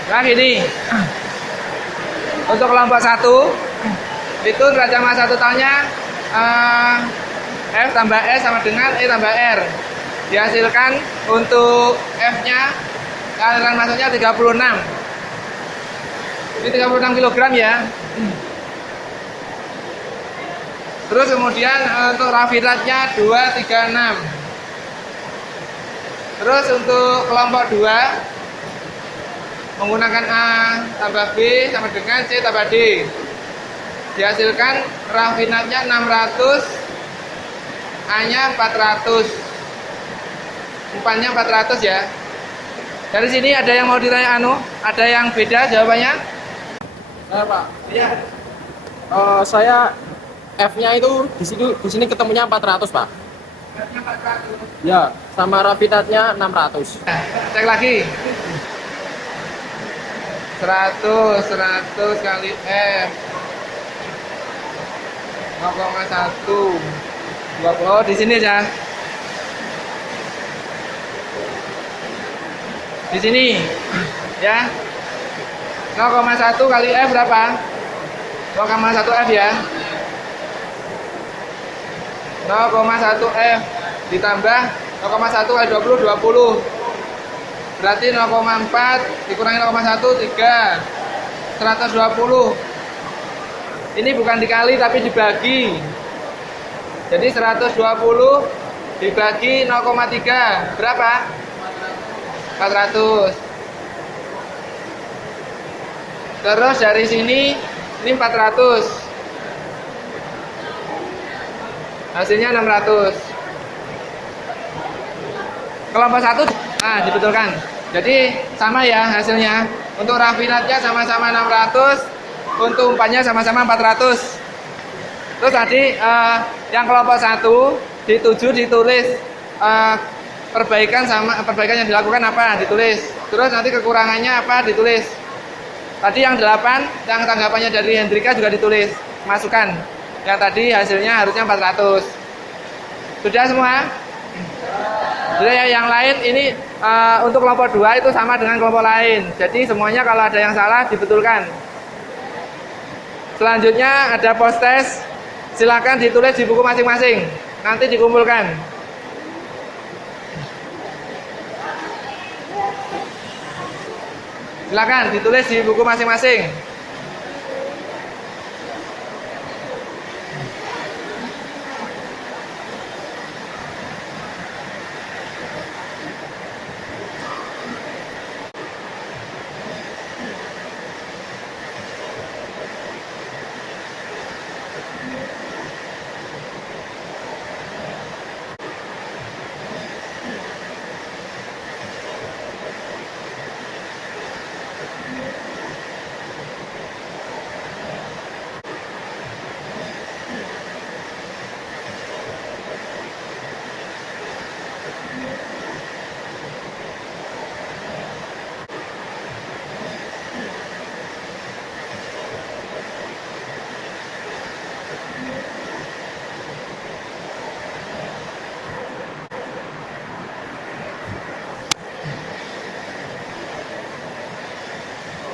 Nah gini, untuk kelompok 1 itu neraca masa totalnya F tambah S sama dengan E tambah R. Dihasilkan untuk F-nya aliran masuknya 36. Ini 36 kg ya. Terus kemudian untuk rafinatnya 236. Terus untuk kelompok 2 menggunakan A tambah B sama dengan C tambah D. Dihasilkan rafinatnya 600, A-nya 400, umpannya 400 ya. Dari sini ada yang mau ditanya ada yang beda jawabannya? Pak. Iya. Saya F-nya itu di sini ketemunya 400, Pak. F-nya 400. Ya, sama rafinatnya 600. Cek lagi. 100 kali F 0,1 20. Di sini ya. Di sini ya. 0,1 kali F berapa? 0,1 F ya. 0,1 F ditambah 0,1 kali 20 berarti 0,4 dikurangi 0,1 3 120. Ini bukan dikali tapi dibagi. Jadi 120 dibagi 0,3 berapa? 400. Terus dari sini ini 400. Hasilnya 600. Kelompok 1 dibetulkan. Jadi sama ya hasilnya. Untuk rafinatnya sama-sama 600, untuk umpannya sama-sama 400. Terus tadi yang kelompok 1 ditulis perbaikan yang dilakukan apa ditulis. Terus nanti kekurangannya apa ditulis. Tadi yang 8 yang tanggapannya dari Hendrika juga ditulis, masukkan. Yang tadi hasilnya harusnya 400. Sudah semua? Sudah ya, yang lain ini untuk kelompok 2 itu sama dengan kelompok lain. Jadi semuanya kalau ada yang salah dibetulkan. Selanjutnya ada post test. Silakan ditulis di buku masing-masing. Nanti dikumpulkan. Silakan ditulis di buku masing-masing.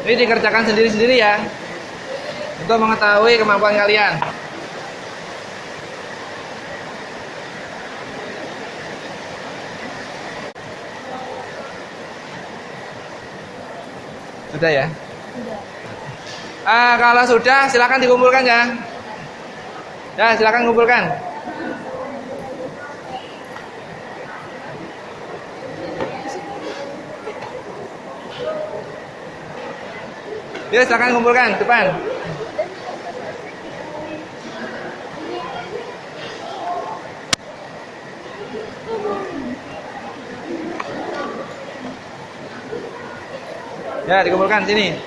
Ini dikerjakan sendiri-sendiri ya, untuk mengetahui kemampuan kalian. Sudah ya? Sudah. Kalau sudah, silakan dikumpulkan ya. Ya, silakan kumpulkan. Ya, silakan kumpulkan depan. Ya, dikumpulkan sini.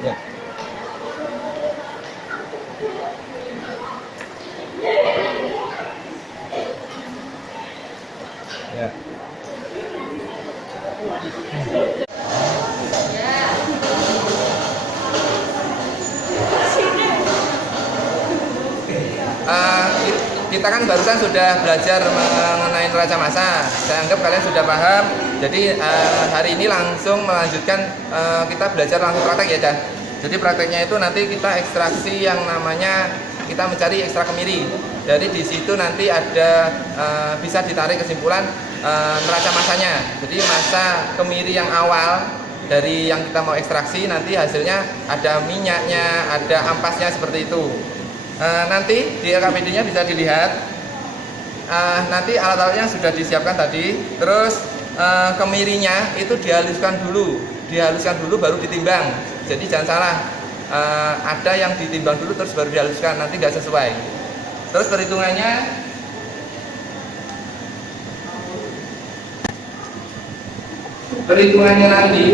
Ya. Ya. kita kan barusan sudah belajar mengenai neraca massa. Saya anggap kalian sudah paham. Jadi hari ini langsung melanjutkan, kita belajar langsung praktek ya, Cah. Jadi prakteknya itu nanti kita ekstraksi yang namanya, kita mencari ekstrak kemiri. Jadi di situ nanti ada bisa ditarik kesimpulan neraca massanya. Jadi massa kemiri yang awal dari yang kita mau ekstraksi, nanti hasilnya ada minyaknya, ada ampasnya seperti itu. Nanti di LKPD-nya bisa dilihat. Nanti alat-alatnya sudah disiapkan tadi. Terus kemirinya itu dihaluskan dulu baru ditimbang. Jadi jangan salah, ada yang ditimbang dulu terus baru dihaluskan, nanti nggak sesuai. Terus perhitungannya nanti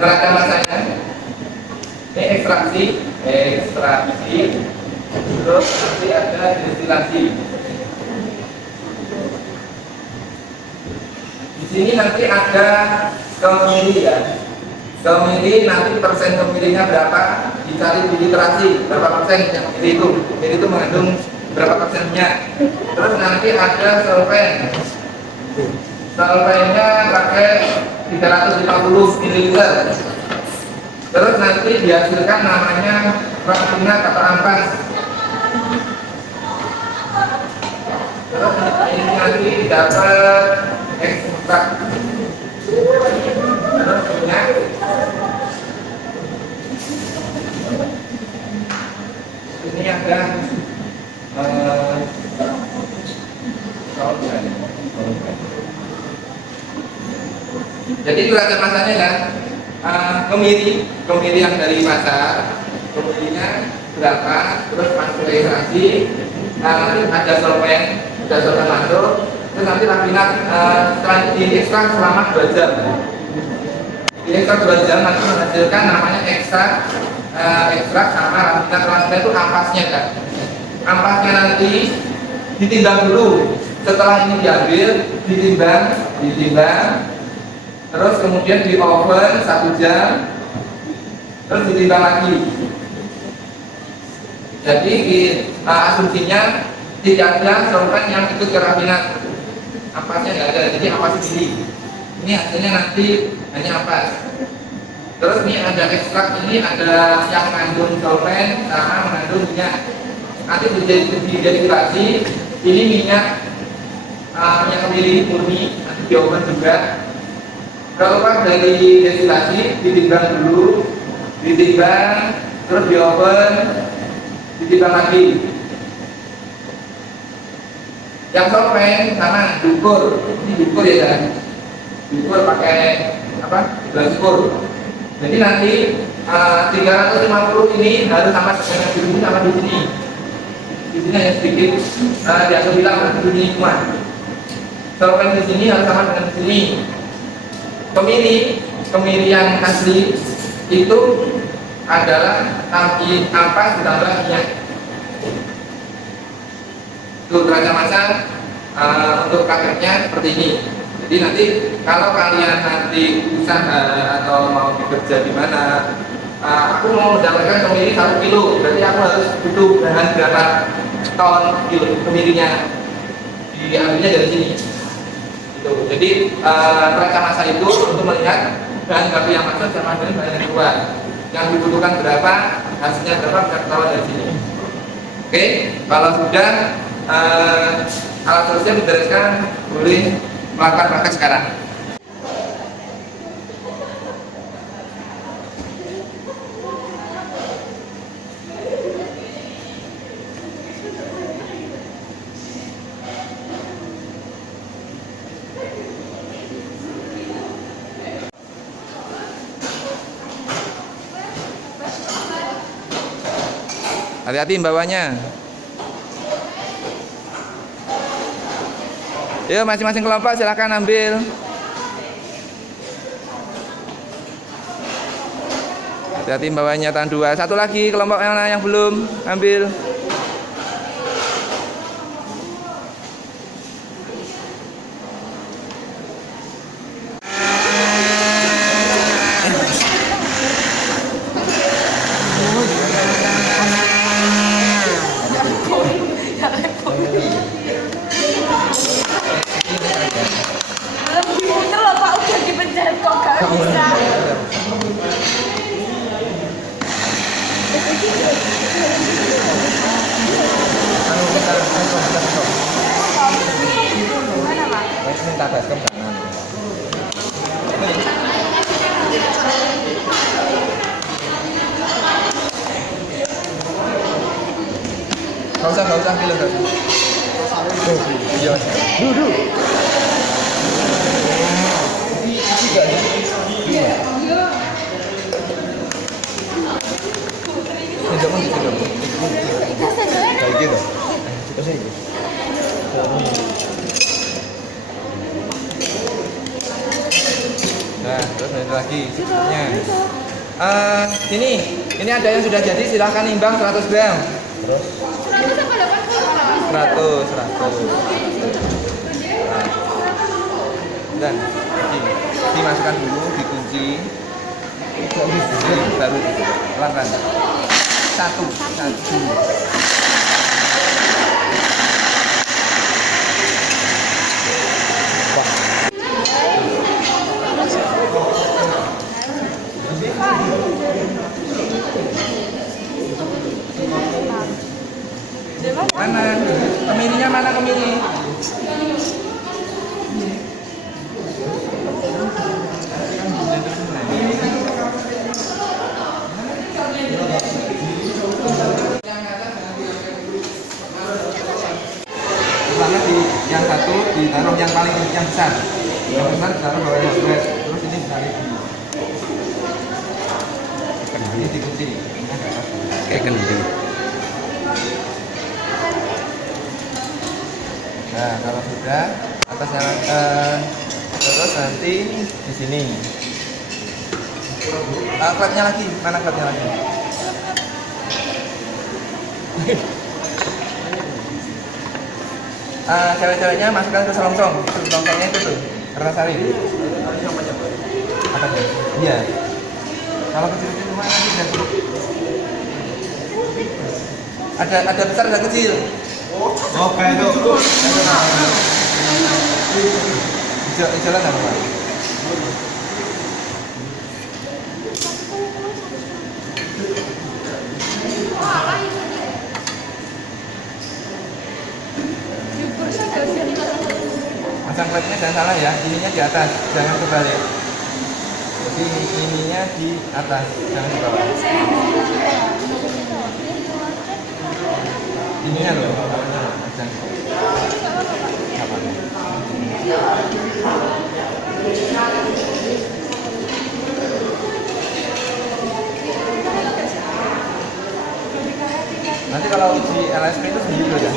neraca massanya ini ekstraksi, terus nanti ada destilasi. Di sini nanti ada kemiri ya. Kemiri nanti persen kemirinya berapa, dicari di literasi berapa persen yang kemiri itu. Kemiri itu mengandung berapa persennya. Terus nanti ada solven. Solvennya pakai 350 ml. Terus nanti dihasilkan namanya rafinat atau ampas. Terus ini nanti dapat ekstrak. Terus minyak. Ini ada jadi neraca massanya kan kemiri yang dari pasar, kemirinya berapa, terus pasteurisasi, ada solven masuk, terus nanti rafinat setelah diekstrak selama 2 jam. Diekstrak 2 jam nanti menghasilkan namanya ekstrak sama rafinat itu ampasnya kan. Ampasnya nanti ditimbang dulu. Setelah ini diambil, ditimbang, terus kemudian di oven 1 jam, terus ditimbang lagi. Jadi asumsinya tidak ada solven yang ikut ke rafinat, ampasnya nggak ada. Jadi ampas sendiri. Ini hasilnya nanti hanya ampas. Terus ini ada ekstrak, ini ada yang mengandung solven sama mengandung minyak. Nanti didestilasi, ini minyak kemiri murni, nanti di oven juga. Keluar dari destilasi, ditimbang dulu, terus di oven, ditimbang lagi. Yang solven sama dukur, ini dukur ya kan? Dukur pakai gelas ukur. Jadi nanti 350 ini harus sama dengan di sini sama di sini. Di sini hanya sedikit, di atas bilang di sini cuma. Solven di sini harus sama dengan di sini. Kemiri yang asli itu adalah ampas ditambah minyak. Itu neraca massa untuk kakeknya seperti ini. Jadi nanti kalau kalian nanti usaha atau mau bekerja di mana, aku mau mendapatkan kemiri 1 kilo, berarti aku harus butuh bahan berapa ton kemirinya, diambilnya dari sini. Jadi neraca massa itu untuk melihat bahan baku yang masuk sama dengan bahan yang keluar, yang dibutuhkan berapa, hasilnya berapa, bisa ketahuan dari sini. Oke, kalau sudah alat tulisnya dibereskan, boleh melakukan praktek sekarang. Hati-hati bawahnya. Yuk masing-masing kelompok silahkan ambil. Hati-hati bawahnya tahan 2. Satu lagi kelompok yang belum ambil. Iya. Duduk. Kayak gitu. Nah, terus lanjut lagi selanjutnya. Ini ada yang sudah jadi, silahkan nimbang 100 gram. Terus 100 apa 80? 100. Nah. Dan dimasukkan dulu, dikunci. Baru pelan-pelan. Satu. Mana kemiri? Misalnya di yang satu ditaruh yang paling yang besar ditaruh bawahnya berat, terus ini ditarik ini dikunci kayak kendi. Nah, kalau sudah atasnya terus nanti di sini klepnya lagi, mana klepnya lagi? Cewek-ceweknya masukkan ke selongsong selongsongnya itu tuh kertas sari apa ya? Iya, kalau kecil-kecil mana sih? Ada besar ada kecil. Oke itu. Jalan apa Pak? Masang klepnya jangan salah ya, ininya di atas, jangan kebalik. Jadi ininya di atas, jangan di bawah. Ininya loh, nanti kalau di LSP itu sendiri ya,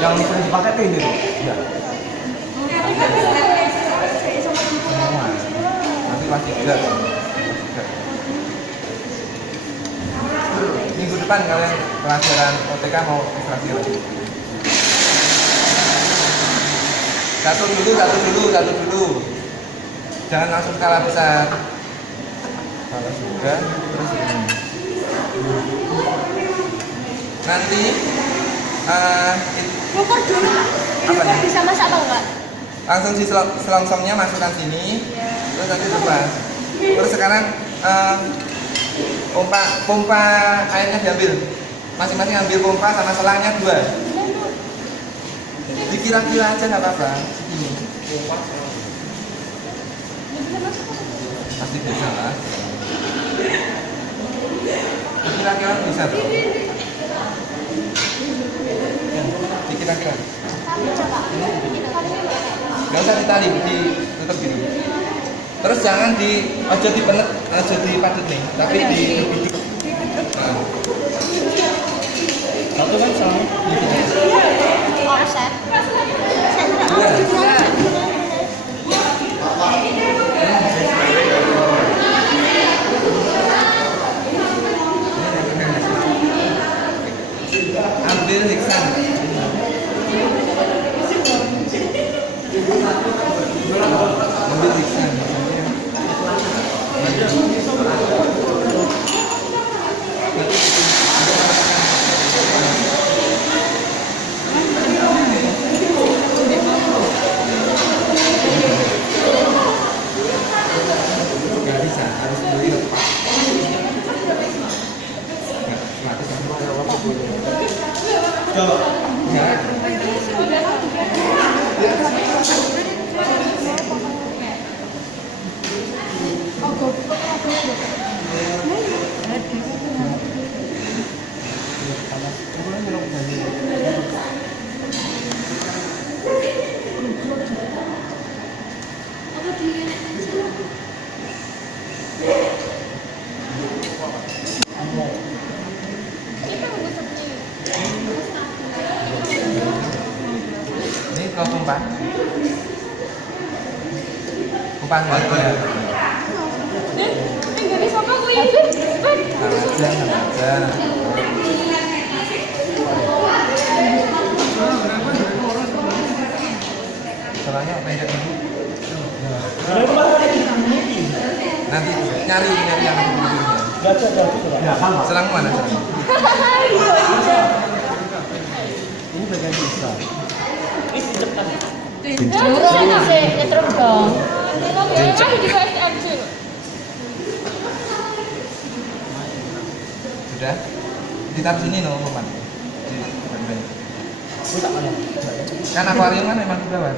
yang sering dipakai tuh ini loh, ya. Semua, nanti pasti juga. Minggu depan kalian pelajaran OTK mau ekstraksi lagi. Satu dulu. Jangan langsung skala besar. Kalau sudah, terus ini. Nanti ukur dulu. Apa nih? Bisa masak apa enggak? Langsung di selongsongnya masukkan sini, terus nanti lepas. Terus sekarang pompa airnya diambil. Masing-masing ambil pompa sama selangnya 2. Dikira-kira aja nggak apa-apa. Ini. Pasti bisa lah. Dikira-kira bisa bro. Dikira-kira. Nggak usah ditarik, ditutup gini. Terus jangan ojo dipenet, ojo dipadet nih, tapi dibidik. Nah. Satu kan sama. Ambil hiksan. Ambil hiksan. Gak bisa, harus beli lepas. ke umpan. Umpan ya. Sama aja. Salahnya pendek dulu. Nanti nyari yang selang mana? Ini bagian sisa. Nyetrum dong. Kan juga SMC. Sudah? Ditaruh sini no, Roman. Kan akuarium kan memang di bawah.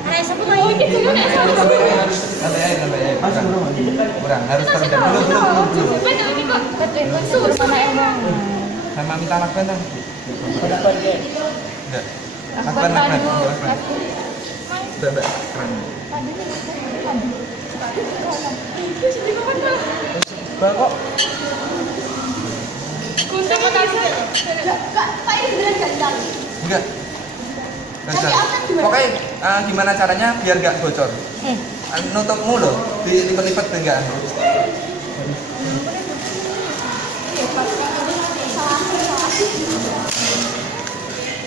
Ada satu lagi di sini nek Lantai air. Kurang, harus terendam dulu. Sama minta lakban kan? Enggak. Lakban. Udah, Mbak. Keren. Kok Enggak. Pokoknya gimana caranya biar nggak bocor? Nutupmu loh, dilipat-lipat enggak?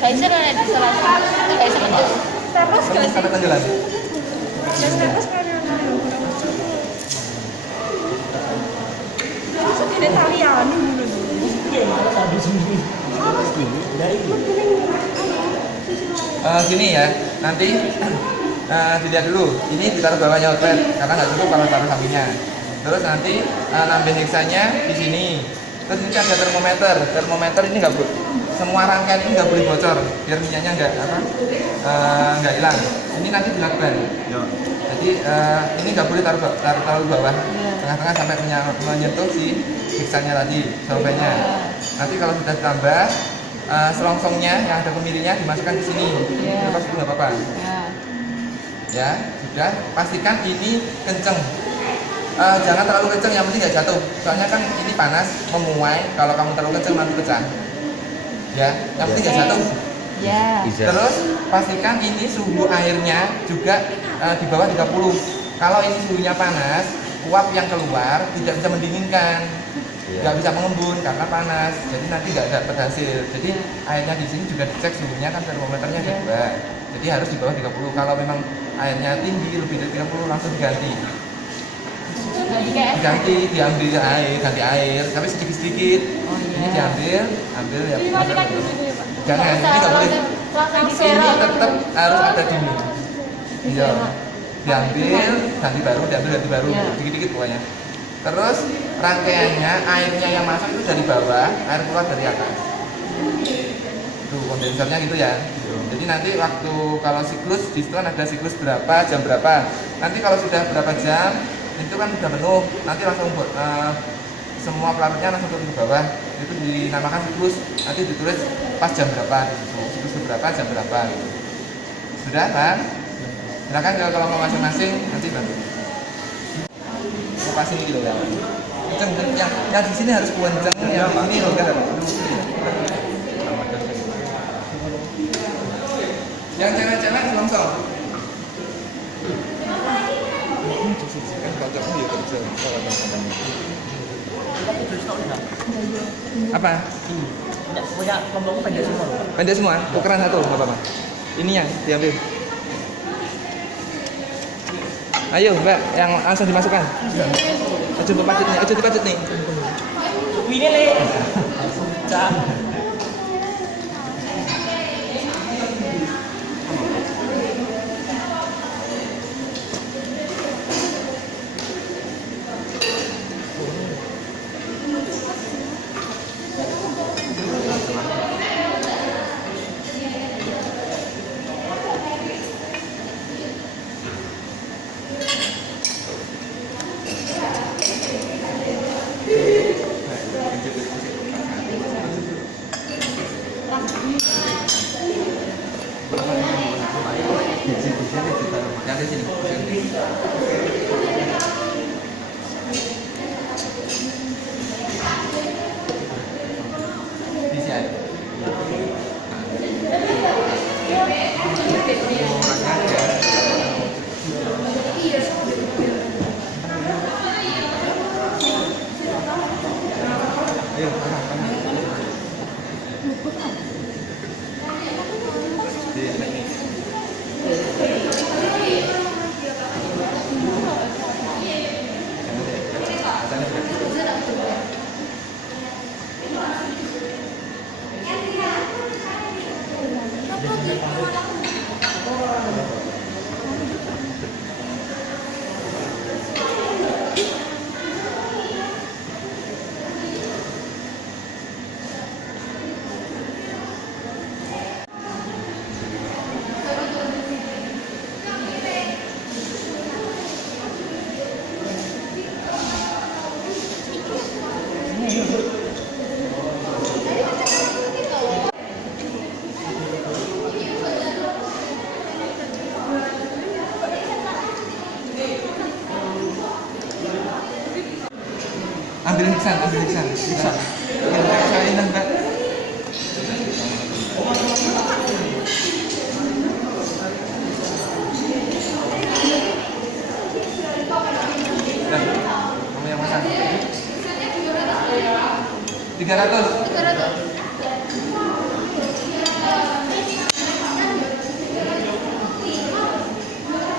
Kaiser ada di salah satu. Kaiser betul. Terus gak sih? Sampai tenggelam. Terus kan ini talian dulu. Gini ya, nanti dilihat dulu. Ini ditaruh bawahnya outlet karena nggak cukup kalau taruh sampingnya. Terus nanti nambah heksanya di sini. Terus ini ada termometer. Termometer ini nggak semua rangkaian ini nggak boleh bocor biar minyaknya nggak hilang. Ini nanti dilakukan. Jadi ini nggak boleh taruh bawah, tengah-tengah sampai menyentuh si heksanya tadi, solventnya. Nanti kalau sudah ditambah selongsongnya yang ada kemirinya dimasukkan ke sini. Lepas itu nggak apa-apa. Ya, sudah. Pastikan ini kenceng. Jangan terlalu kenceng, yang penting nggak jatuh. Soalnya kan ini panas, memuai. Kalau kamu terlalu kenceng nanti pecah. Ya, yang penting nggak jatuh. Terus pastikan ini suhu airnya juga di bawah 30. Kalau ini suhunya panas, uap yang keluar tidak bisa mendinginkan, nggak bisa mengembun karena panas. Jadi nanti nggak dapat hasil. Jadi airnya di sini juga dicek suhunya kan termometernya ada 2. Jadi harus di bawah 30. Kalau memang airnya tinggi lebih dari 30 langsung diganti. Diambil air, ganti air, tapi sedikit-sedikit. Ini ambil ya. Jangan, ini nggak boleh. Ini tetap harus ada dingin. Iya. Diambil, ganti baru, dikit-dikit pokoknya. Terus rangkaiannya, airnya yang masuk itu dari bawah, air keluar dari atas. Tuh kondensernya gitu ya. Jadi nanti waktu kalau siklus di situ kan ada siklus berapa, jam berapa. Nanti kalau sudah berapa jam, itu kan sudah penuh. Nanti langsung semua pelarutnya langsung turun ke bawah. Itu dinamakan siklus. Nanti ditulis pas jam berapa di situ. Siklus berapa, jam berapa gitu. Sudah, Pak? Silakan kalau mau masing-masing nanti bantu. Lepas ini gitu ya. Kenceng, yang di sini harus kenceng, yang ini longgar apa? Yang cewek-cewek selongsong. Kan kocoknya ya kerja. Apa? Punya kelompokku pendek semua. Pendek semua? Tukeran satu, nggak apa-apa. Ini yang diambil. Ayo Mbak, yang langsung dimasukkan. Ayo dipacet nih. Ini le. Yang di sini. Di sini. Ambil hiksan. Saya ini Mbak. Nah, kamu yang masak. 300.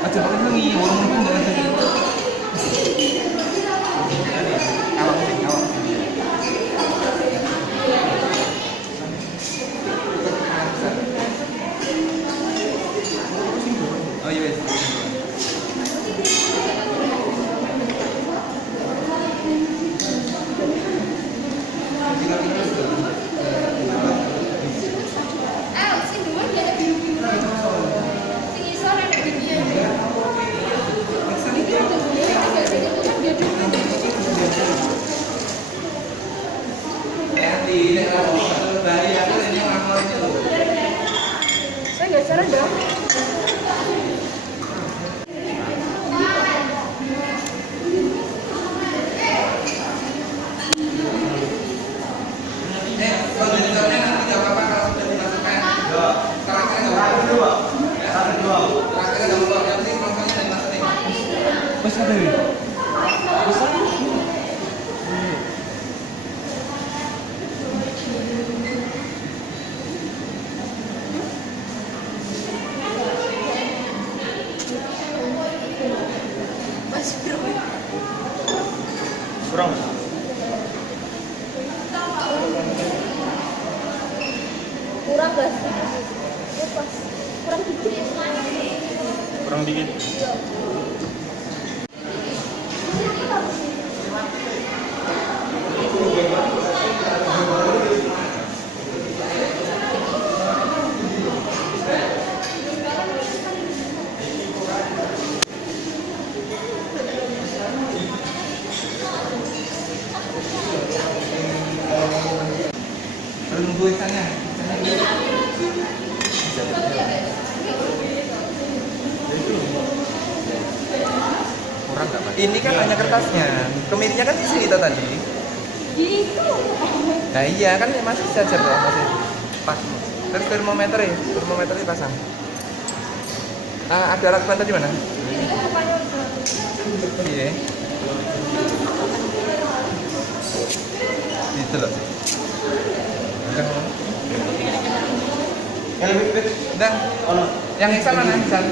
Aja pakai nengi, orang pun enggak ada. Awak sih. Oh iya wes. Saya nggak saran dong. Wes ada ya? Kurang. Kurang gak sih? Ya pas. Kurang dikit. Kurang dikit. Baru nunggu ikannya. Kurang enggak, Pak? Ini kan hanya kertasnya. Kemirinya kan di sini toh tadi. Nah iya kan masih saja bro, masih pas. Terus termometernya pasang. Ada alat bantu di mana? Iya. Itu loh. Dan yang Ihsan mana Ihsan?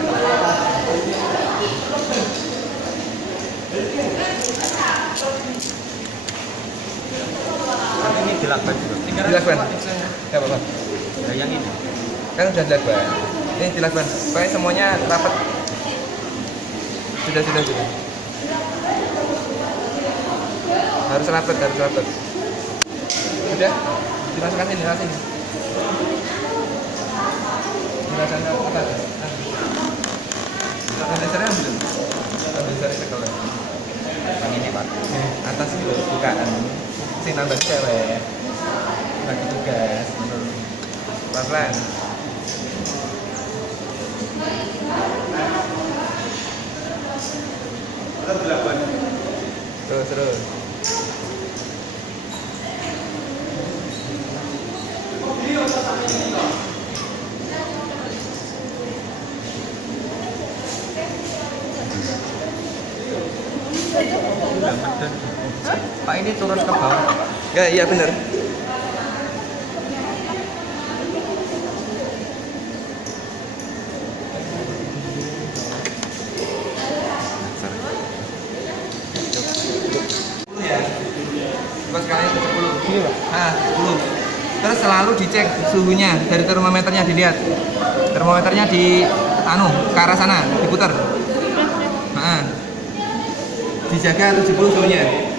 Ini dilakban juga. Dilakban? Ya apa-apa. Ya, yang ini. Kan udah dilakban. Ini dilakban. Pokoknya semuanya rapat. Sudah. Harus rapat. Sudah? Dimasukkan sini. Dimasukkan apa? Dasarnya belum? Dasarnya sekolah. Yang ini, Pak. Atas itu bukaan. Sing nambah cewek. Bagi tugas. Pelan-pelan. Terus. Pak, ini turun ke bawah. Ya, iya benar. Sekali 10. Ah, 10. Terus selalu dicek suhunya dari termometernya, dilihat. Termometernya di ke arah sana, diputar. Nah, dijaga 70 suhunya.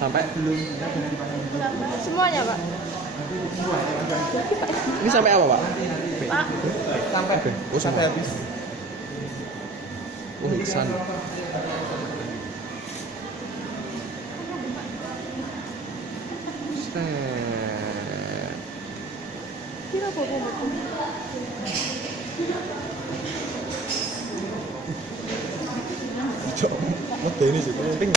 Sampai Semuanya, Pak. ini sampai apa, Pak? Pak. Sampai sampai habis. Oh, Iksan. Set. Kira apa Cok, medeni sih, penting.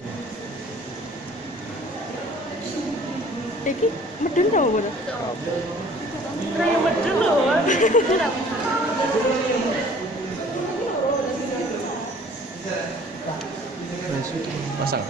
Iki medun tau apa? Kayak medun loh. Pasang.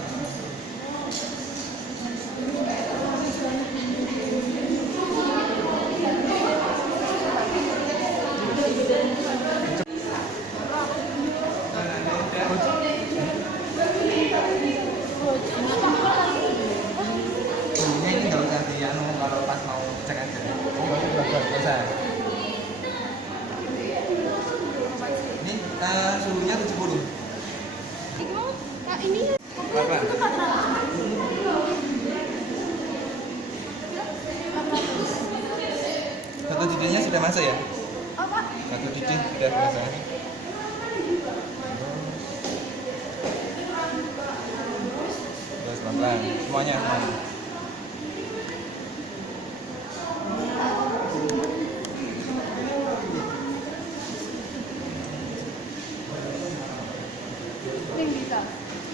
Suhunya ini nggak usah dianu kalau pas mau cek aja. Nggak usah. Ini suhunya 70. Iku, Kak ini Berapa? itu 400. Satu didihnya sudah masuk ya? Apa? Satu didih sudah masuk. Terus pelan-pelan, semuanya. Yang bisa.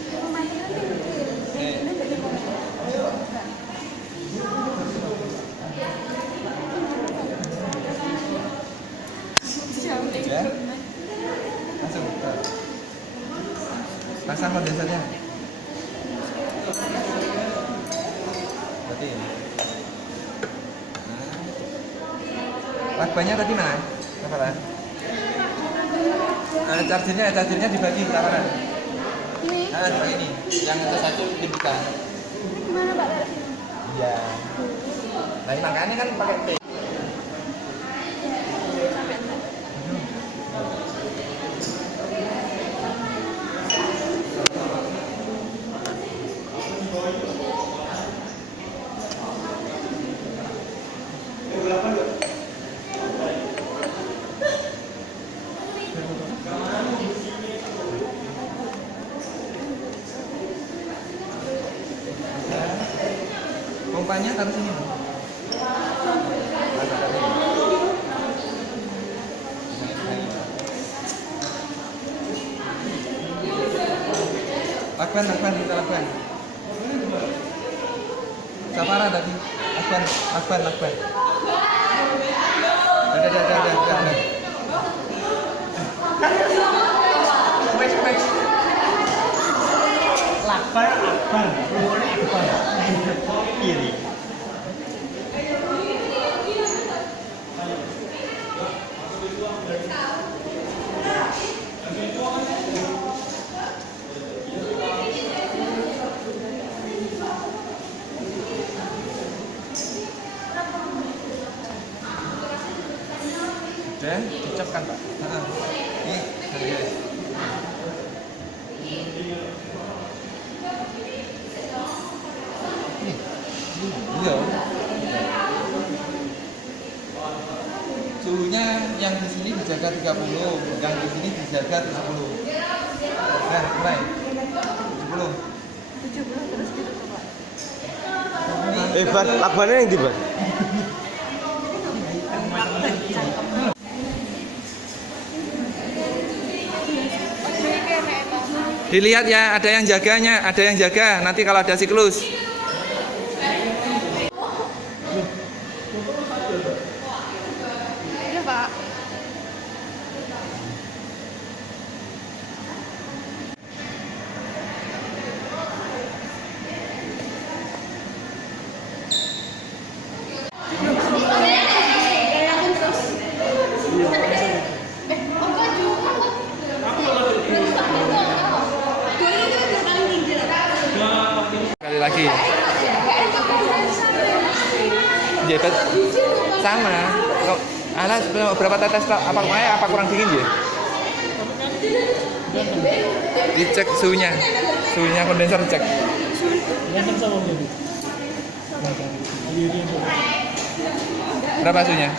Pemainnya Ya. Langsung. Pasang kondensernya. Berarti ini. Lakbannya tadi mana? Kaparan? Chargernya dibagi kaparan? Ini Dibagi ini. Yang atas satu kita. gimana, Pak? Dari sini. Iya. Nah, ini makanya kan pakai T. Pompanya taruh sini. Lakban, kita lakban. Sapara tadi. Lakban. Udah. Wes. Lakban, kiri. Udah, dicapkan Pak. Ini, guys. Iya. Suhunya yang di sini dijaga 30, yang di sini dijaga 70. Nah, mulai. 70. 70 terus ditutup, Pak. Bar, lakbannya yang di bar. Dilihat ya, ada yang jaganya, ada yang jaga. Nanti kalau ada siklus. Iya, Pak. Sekali lagi. Jepet sama. Alas berapa tetes Pak? Apa kurang dingin ya? Dicek suhunya kondenser dicek. Berapa suhunya?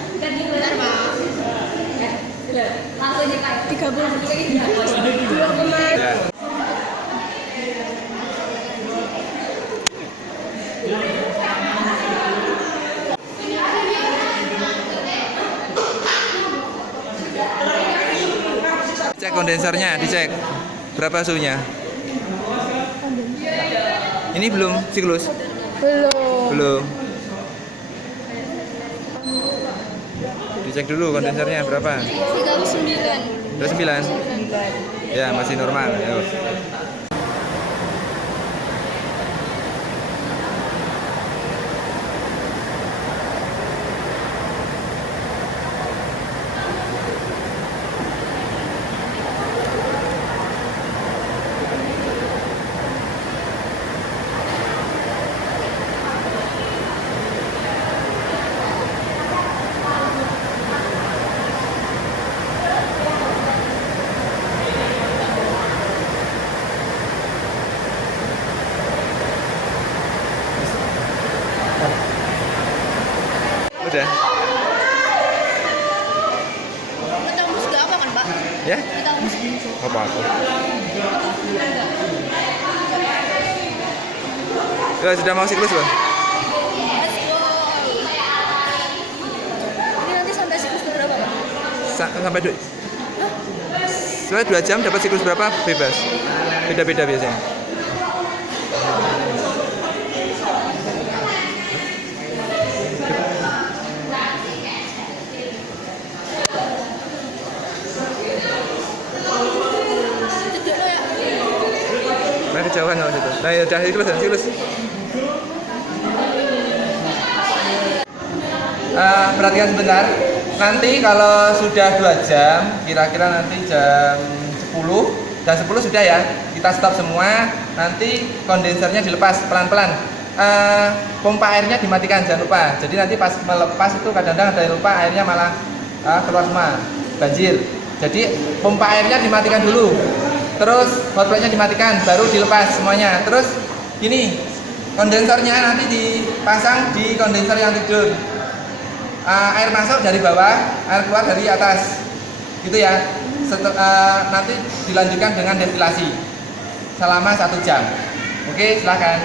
Ya. Cek kondensernya, dicek. Berapa suhunya? Ini belum siklus? Belum. Dicek dulu kondensernya berapa? 39. 39? Ya, masih normal. Ayo. Udah. Kita mus gak apa kan, Pak? Ya? Kita mus. Apa-apa. Ya, sudah mau siklus, Bang? Ini nanti sampai siklus berapa, Pak? Sampai setelah 2 jam dapat siklus berapa? Bebas. Beda-beda biasanya. Nah, kejauhan kalau situ. Nah, ya udah siklus. Perhatikan sebentar. Nanti kalau sudah 2 jam, kira-kira nanti jam 10 dan 10 sudah ya. Kita stop semua. Nanti kondensernya dilepas pelan-pelan. Pompa airnya dimatikan, jangan lupa. Jadi nanti pas melepas itu kadang-kadang ada yang lupa, airnya malah keluar semua, banjir. Jadi pompa airnya dimatikan dulu. Terus hot plate-nya dimatikan, baru dilepas semuanya. Terus gini, kondensernya nanti dipasang di kondenser yang tidur. Air masuk dari bawah, air keluar dari atas, gitu ya. Nanti dilanjutkan dengan destilasi selama 1 jam. Oke, silakan.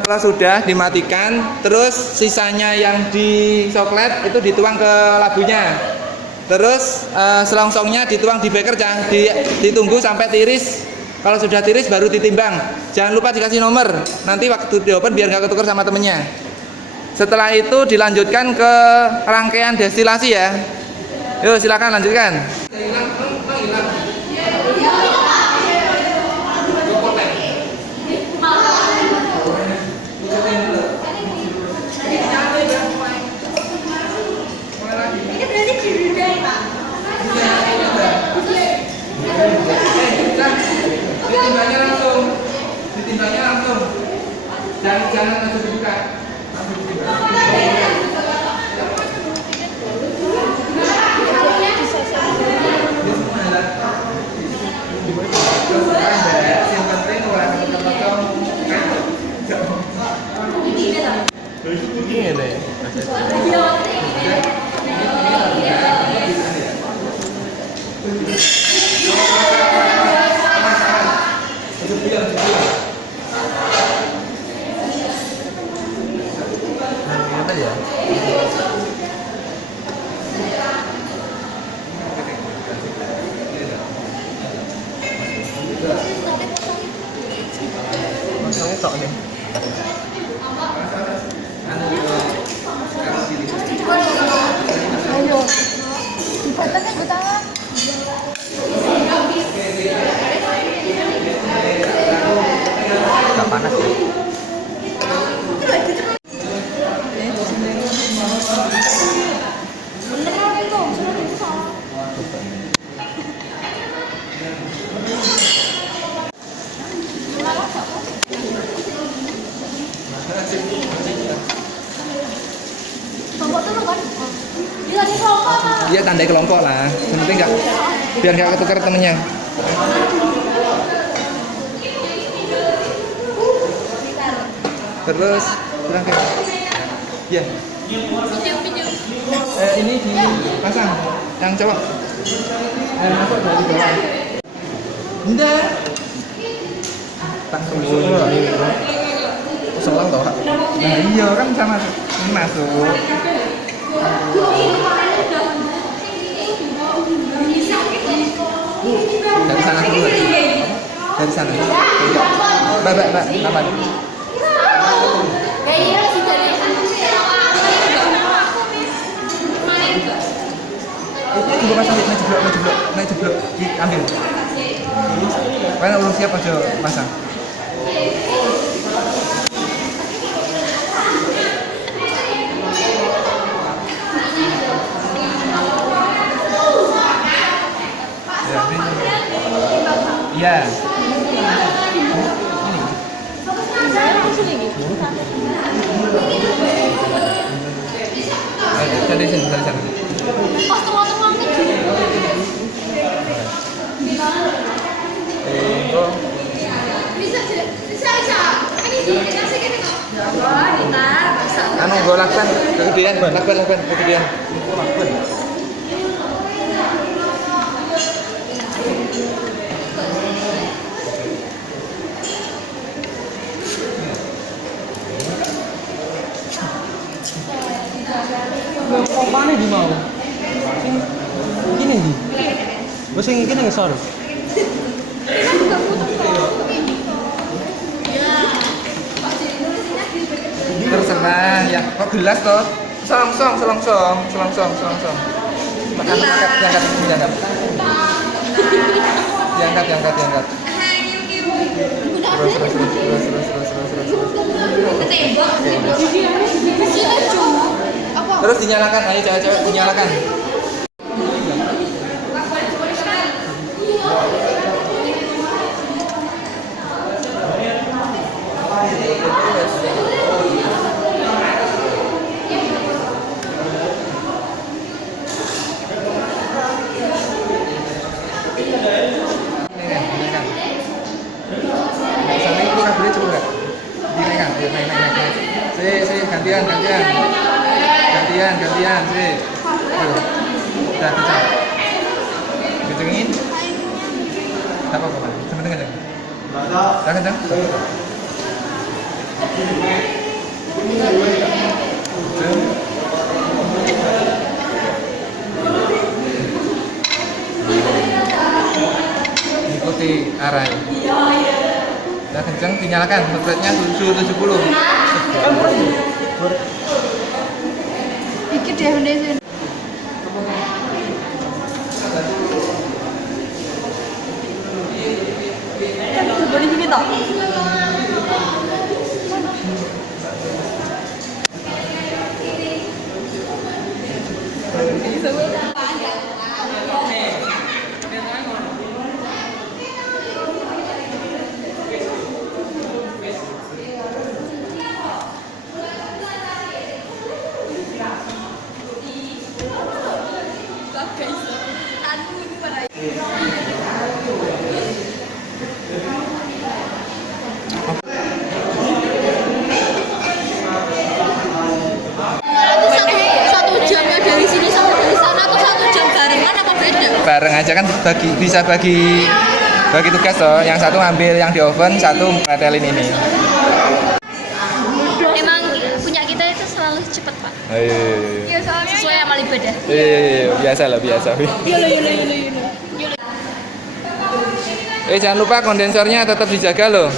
Kalau sudah dimatikan, terus sisanya yang di coklat itu dituang ke labunya. Terus selongsongnya dituang di beker, ditunggu sampai tiris. Kalau sudah tiris baru ditimbang. Jangan lupa dikasih nomor. Nanti waktu diopen biar nggak ketukar sama temennya. Setelah itu dilanjutkan ke rangkaian destilasi ya. Yuk silakan lanjutkan. Ditimbangnya langsung. Jangan langsung dibuka. Panas ya. Iya, tandai kelompok lah. Yang penting nggak, biar nggak ketukar temennya. Terus kurang kayak. Ya. Ini dipasang yang cowok. Masuk dari bawah. Enggak. Tak semua. Selang toh. Nah iya kan sama ini masuk. Dari sana dulu. Dari sana. Mbak, nama. Itu juga pasang naik jeblok, diambil. Karena urus siap aja pasang. Iya. Dari sana. Anu gue lakukan kegedean, lakukan kegedean. Pompane di mau. Sing gini iki. Wes sing iki ngesor. Terserah ya, kok gelas toh? Selongsong. Diangkat. Terus dinyalakan, ayo cewek-cewek dinyalakan. Gantian, sih. Udah kencang. Kencengin. Tak apa-apa, Pak. Sebentar kencang. Udah kencang. Ikuti arahnya. Udah kencang, dinyalakan. Meterannya suhu 70. Dikit ya Indonesia. Boleh gini toh? Bareng aja kan bisa bagi tugas toh. Yang satu ngambil yang di oven, satu metelin ini. Emang punya kita itu selalu cepat, Pak. Iya. Sesuai amal ibadah. Iya, biasa. Jangan lupa kondensornya tetap dijaga loh.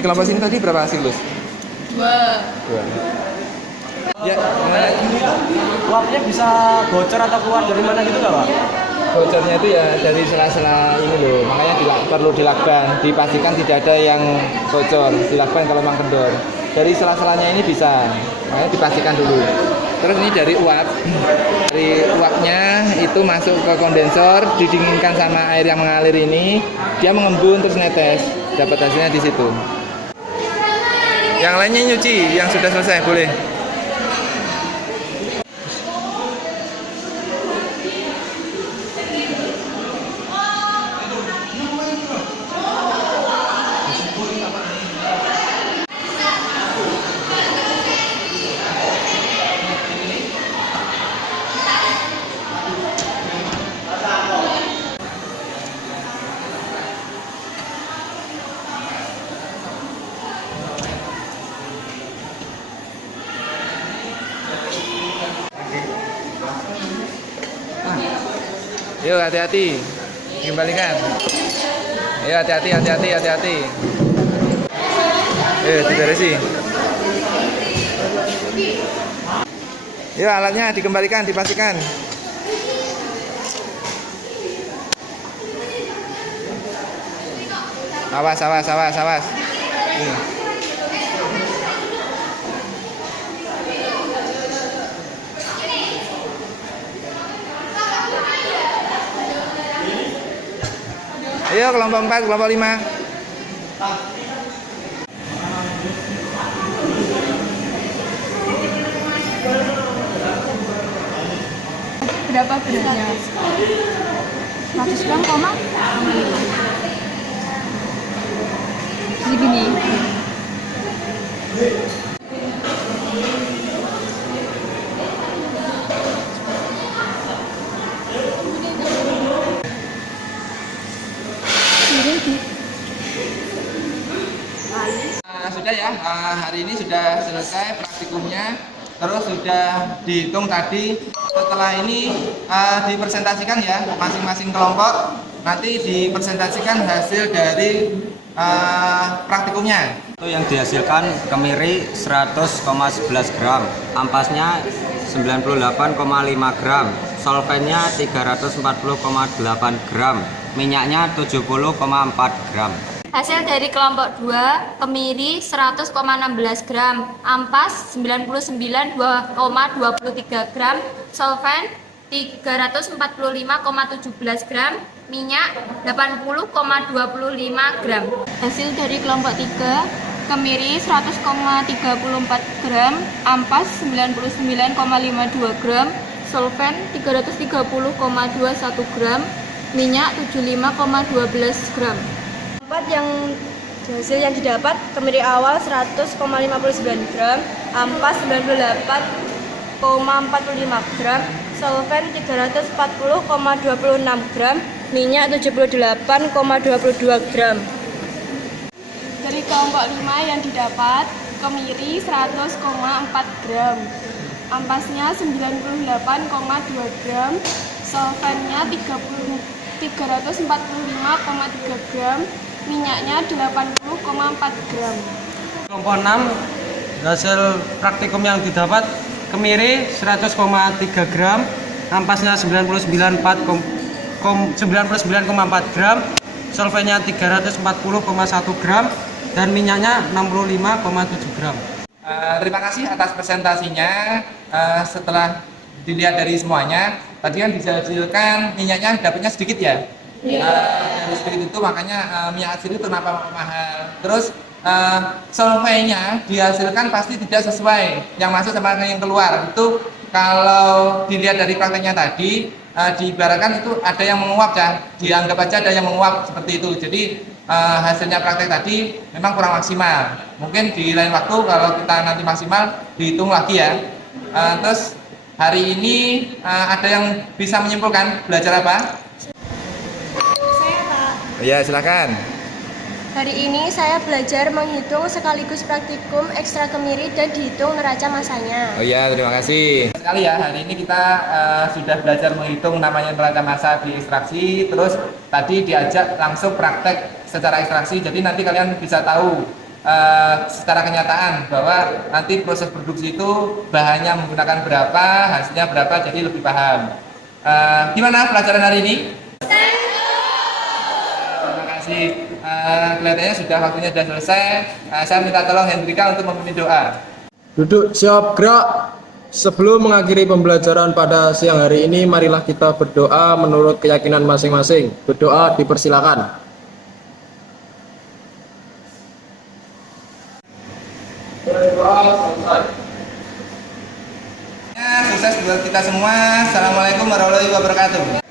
Kelompok sini tadi berapa hasil, Lus? 2. Ya, gimana? Uapnya bisa bocor atau keluar dari mana gitu nggak, Pak? Bocornya itu ya dari sela-sela ini loh, makanya perlu dilakban, dipastikan tidak ada yang bocor, dilakban kalau memang kendor. Dari sela-selanya ini bisa, makanya dipastikan dulu. Terus ini dari uap. Dari uapnya itu masuk ke kondensor, didinginkan sama air yang mengalir ini, dia mengembun terus netes. Dapat hasilnya di situ. Yang lainnya nyuci, yang sudah selesai boleh. Yuk hati-hati, kembalikan. Ayo hati-hati. Diberesi. Yuk alatnya dikembalikan, dipastikan. Awas. Ini. Ayo kelompok 4, kelompok 5. Berapa beratnya? 100 gram, koma? Segini. Sudah ya, hari ini sudah selesai praktikumnya, terus sudah dihitung tadi. Setelah ini dipresentasikan ya, masing-masing kelompok nanti dipresentasikan hasil dari praktikumnya. Itu yang dihasilkan kemiri 100,11 gram, ampasnya 98,5 gram, solvennya 340,8 gram, minyaknya 70,4 gram. Hasil dari kelompok 2, kemiri 100,16 gram, ampas 99,23 gram, solven 345,17 gram, minyak 80,25 gram. Hasil dari kelompok 3, kemiri 100,34 gram, ampas 99,52 gram, solven 330,21 gram, minyak 75,12 gram. Hasil yang didapat, kemiri awal 100,59 gram, ampas 98,45 gram, solven 340,26 gram, minyak 78,22 gram. Dari kelompok 5 yang didapat, kemiri 100,4 gram, ampasnya 98,2 gram, solvennya 345,3 gram, minyaknya 80,4 gram. Kelompok 6, hasil praktikum yang didapat kemiri 100,3 gram, ampasnya 99,4 gram, solvennya 340,1 gram, dan minyaknya 65,7 gram. Terima kasih atas presentasinya. Setelah dilihat dari semuanya, tadi kan dihasilkan minyaknya dapatnya sedikit ya. Dari sedikit itu makanya minyak asiri itu kenapa mahal. Terus solvenya dihasilkan pasti tidak sesuai yang masuk sama yang keluar. Itu kalau dilihat dari prakteknya tadi, diibaratkan itu ada yang menguap ya, dianggap aja ada yang menguap seperti itu. Jadi hasilnya praktek tadi memang kurang maksimal. Mungkin di lain waktu kalau kita nanti maksimal dihitung lagi ya. Terus hari ini ada yang bisa menyimpulkan belajar apa? Saya, Pak. Ya, silakan. Hari ini saya belajar menghitung sekaligus praktikum ekstra kemiri dan dihitung neraca masanya. Oh ya, terima kasih. Sekali ya, hari ini kita sudah belajar menghitung namanya neraca massa di ekstraksi. Terus tadi diajak langsung praktek secara ekstraksi. Jadi nanti kalian bisa tahu secara kenyataan bahwa nanti proses produksi itu bahannya menggunakan berapa, hasilnya berapa, jadi lebih paham. Gimana pelajaran hari ini? Terima kasih. Kelihatannya sudah waktunya sudah selesai. Saya minta tolong Hendrika untuk memimpin doa. Duduk, siap, gerak. Sebelum mengakhiri pembelajaran pada siang hari ini, marilah kita berdoa menurut keyakinan masing-masing. Berdoa dipersilakan. Berdoa selesai. Sukses buat kita semua. Assalamualaikum warahmatullahi wabarakatuh.